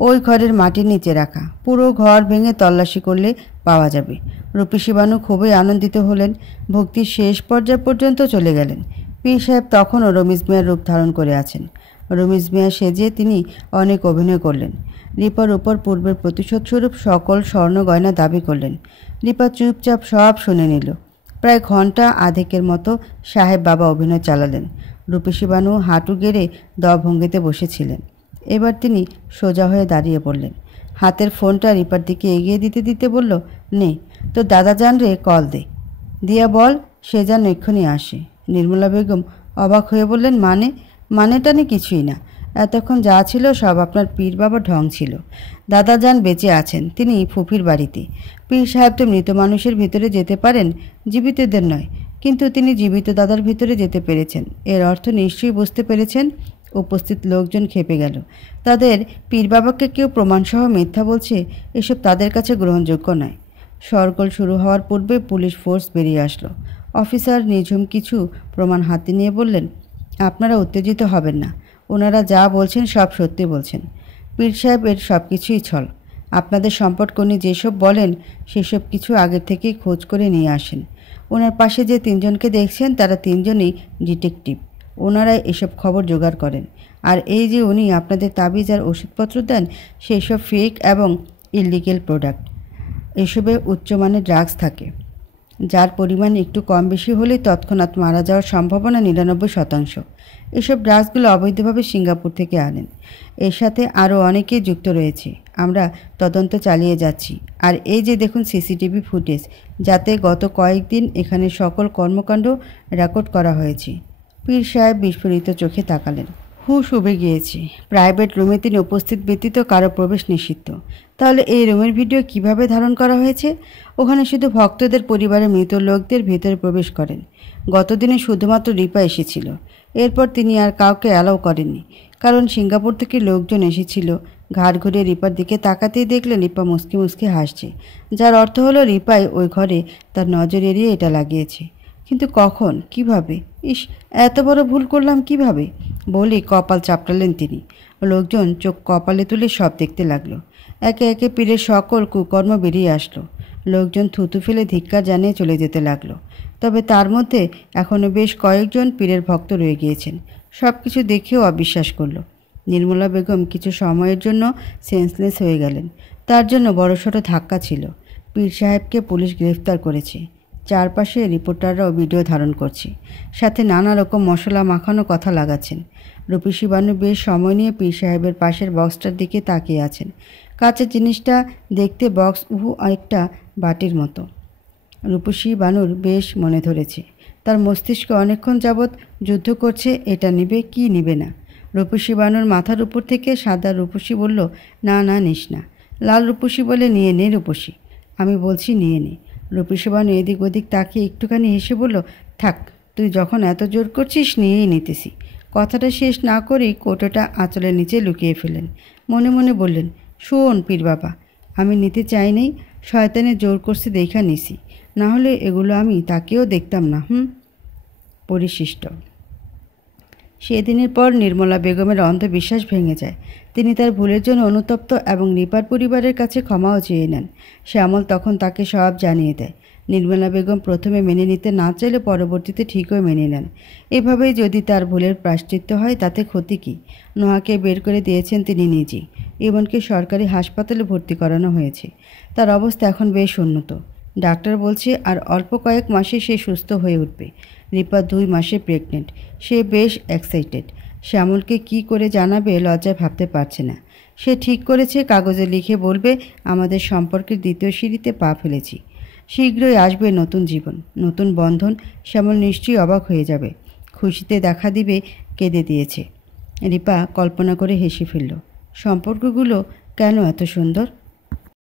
ওই ঘরের মাটির নিচে রাখা, পুরো ঘর ভেঙে তল্লাশি করলে পাওয়া যাবে। রূপসী বানু খুবই আনন্দিত হলেন। ভক্তির শেষ পর্যায় পর্যন্ত চলে গেলেন। পীর সাহেব তখনও রমিজ মিয়ার রূপ ধারণ করে আছেন। রমিজ মিয়া সেজে তিনি অনেক অভিনয় করলেন। রিপার উপর পূর্বের প্রতিশোধস্বরূপ সকল স্বর্ণ গয়না দাবি করলেন। রিপা চুপচাপ সব শুনে নিল। প্রায় ঘন্টা আধেকের মতো সাহেব বাবা অভিনয় চালালেন। রূপসী বানু হাঁটু গেড়ে ভঙ্গিতে বসেছিলেন। এবার তিনি সোজা হয়ে দাঁড়িয়ে পড়লেন। হাতের ফোনটা রিপার দিকে এগিয়ে দিতে দিতে বলল, নে তো দাদা যান রে কল দে, দিয়া বল সে যেন এক্ষুনি আসে। নির্মলা বেগম অবাক হয়ে বললেন, মানেটানে কিছুই না, এতক্ষণ যা ছিল সব আপনার পীর বাবার ঢং ছিল। দাদা যান বেঁচে আছেন, তিনি ফুফির বাড়িতে। পীর সাহেব তো মৃত মানুষের ভিতরে যেতে পারেন, জীবিতদের নয়, কিন্তু তিনি জীবিত দাদার ভিতরে যেতে পেরেছেন। এর অর্থ নিশ্চয়ই বুঝতে পেরেছেন। উপস্থিত লোকজন খেপে গেল। তাদের পীর বাবাকে কেউ প্রমাণসহ মিথ্যা বলছে, এসব তাদের কাছে গ্রহণযোগ্য নয়। শরগোল শুরু হওয়ার পূর্বে পুলিশ ফোর্স বেরিয়ে আসলো। অফিসার নিঝুম কিছু প্রমাণ হাতে নিয়ে বললেন, আপনারা উত্তেজিত হবেন না, ওনারা যা বলছেন সব সত্যি বলছেন। পীর সাহেব এর সব কিছুই ছল। আপনাদের সম্পর্ক নিয়ে যেসব বলেন সেসব কিছু আগের থেকেই খোঁজ করে নিয়ে আসেন। ওনার পাশে যে তিনজনকে দেখছেন তারা তিনজনই ডিটেকটিভ। ওনারাই এসব খবর জোগাড় করেন। আর এই যে উনি আপনাদের তাবিজ আর ওষুধপত্র দেন সেসব ফেক এবং ইললিগেল প্রোডাক্ট। এসবে উচ্চমানের ড্রাগস থাকে, যার পরিমাণ একটু কম বেশি হলেই তৎক্ষণাৎ মারা যাওয়ার সম্ভাবনা 99%। এসব ড্রাগসগুলো অবৈধভাবে সিঙ্গাপুর থেকে আনেন। এর সাথে আরও অনেকেই যুক্ত রয়েছে। আমরা তদন্ত চালিয়ে যাচ্ছি। আর এই যে দেখুন সিসিটিভি ফুটেজ, যাতে গত কয়েকদিন এখানে সকল কর্মকাণ্ড রেকর্ড করা হয়েছে। পীর সাহেব বিস্ফোরিত চোখে তাকালেন। হুঁশ উবে গিয়েছে। প্রাইভেট রুমে তিনি উপস্থিত ব্যতীত কারো প্রবেশ নিষিদ্ধ। তাহলে এই রুমের ভিডিও কিভাবে ধারণ করা হয়েছে? ওখানে শুধু ভক্তদের পরিবারের মৃত লোকদের ভেতরে প্রবেশ করেন। গতদিনে শুধুমাত্র রিপা এসেছিল। এরপর তিনি আর কাউকে অ্যালাউ করেননি, কারণ সিঙ্গাপুর থেকে লোকজন এসেছিল। ঘাড় ঘুরিয়ে রিপার দিকে তাকাতেই দেখলেন রিপা মুসকি মুসকি হাসছে, যার অর্থ হলো রিপাই ওই ঘরে তার নজর এড়িয়ে এটা লাগিয়েছে। কিন্তু কখন, কিভাবে? ইস, এত বড় ভুল করলাম কিভাবে বলে কপাল চাপটালেন তিনি। লোকজন চোখ কপালে তুলে সব দেখতে লাগলো। একে একে পীরের সকল কুকর্ম বেরিয়ে আসলো। লোকজন থুতু ফেলে ধিক্কার জানিয়ে চলে যেতে লাগলো। তবে তার মধ্যে এখনও বেশ কয়েকজন পীরের ভক্ত রয়ে গিয়েছেন। সব কিছু দেখেও অবিশ্বাস করল। নির্মলা বেগম কিছু সময়ের জন্য সেন্সলেস হয়ে গেলেন। তার জন্য বড়সড় ধাক্কা ছিল। পীর সাহেবকে পুলিশ গ্রেফতার করেছে। চারপাশে রিপোর্টাররাও ভিডিও ধারণ করছে, সাথে নানা রকম মশলা মাখানো কথা লাগাচ্ছেন। রূপসী বানু বেশ সময় নিয়ে পীর সাহেবের পাশের বক্সটার দিকে তাকিয়ে আছেন। কাঁচের জিনিসটা দেখতে বক্স একটা বাটির মতো। রূপসী বানুর বেশ মনে ধরেছে। তার মস্তিষ্ক অনেকক্ষণ যাবৎ যুদ্ধ করছে, এটা নিবে কি নিবে না। রূপসী বানুর মাথার উপর থেকে সাদা রূপসী বলল, না না নিস না। লাল রূপসী বলে, নিয়ে নে রূপসী, আমি বলছি নিয়ে নে। রূপসী বানু এদিক ওদিক তাকিয়ে একটুখানি হেসে বলল, থাক, তুই যখন এত জোর করছিস নিয়েই নিতেছি। কথাটা শেষ না করেই কোটোটা আঁচলের নিচে লুকিয়ে ফেলেন। মনে মনে বললেন, শোন পীর বাবা, আমি নিতে চাই নাই, শয়তানে জোর করছে দেখা নিছি, না হলে এগুলো আমি তাকেও দেখতাম না। পরিশিষ্ট। সেদিনের পর নির্মলা বেগমের অন্ধবিশ্বাস ভেঙে যায়। তিনি তার ভুলের জন্য অনুতপ্ত এবং রিপার পরিবারের কাছে ক্ষমাও চেয়ে নেন। শ্যামল তখন তাকে সব জানিয়ে দেয়। নির্মলা বেগম প্রথমে মেনে নিতে না চাইলে পরবর্তীতে ঠিকই মেনে নেন। এভাবেই যদি তার ভুলের প্রায়শ্চিত্ত হয় তাতে ক্ষতি কী? নোহাকে বের করে দিয়েছেন তিনি নিজেই, এমনকি সরকারি হাসপাতালে ভর্তি করানো হয়েছে। তার অবস্থা এখন বেশ উন্নত। ডাক্তার বলছে আর অল্প কয়েক মাসে সে সুস্থ হয়ে উঠবে। রিপা 2 মাসে প্রেগনেন্ট। সে বেশ এক্সাইটেড। শ্যামলকে কি করে জানাবে লজ্জায় ভাবতে পারছে না। সে ঠিক করেছে কাগজে লিখে বলবে, আমাদের সম্পর্কের দ্বিতীয় সিঁড়িতে পা ফেলেছি। শীঘ্রই আসবে নতুন জীবন, নতুন বন্ধন। শ্যামল নিশ্চয়ই অবাক হয়ে যাবে, খুশিতে দেখা দিবে কেঁদে দিয়েছে। রিপা কল্পনা করে হেসে ফেলল। সম্পর্কগুলো কেন এত সুন্দর?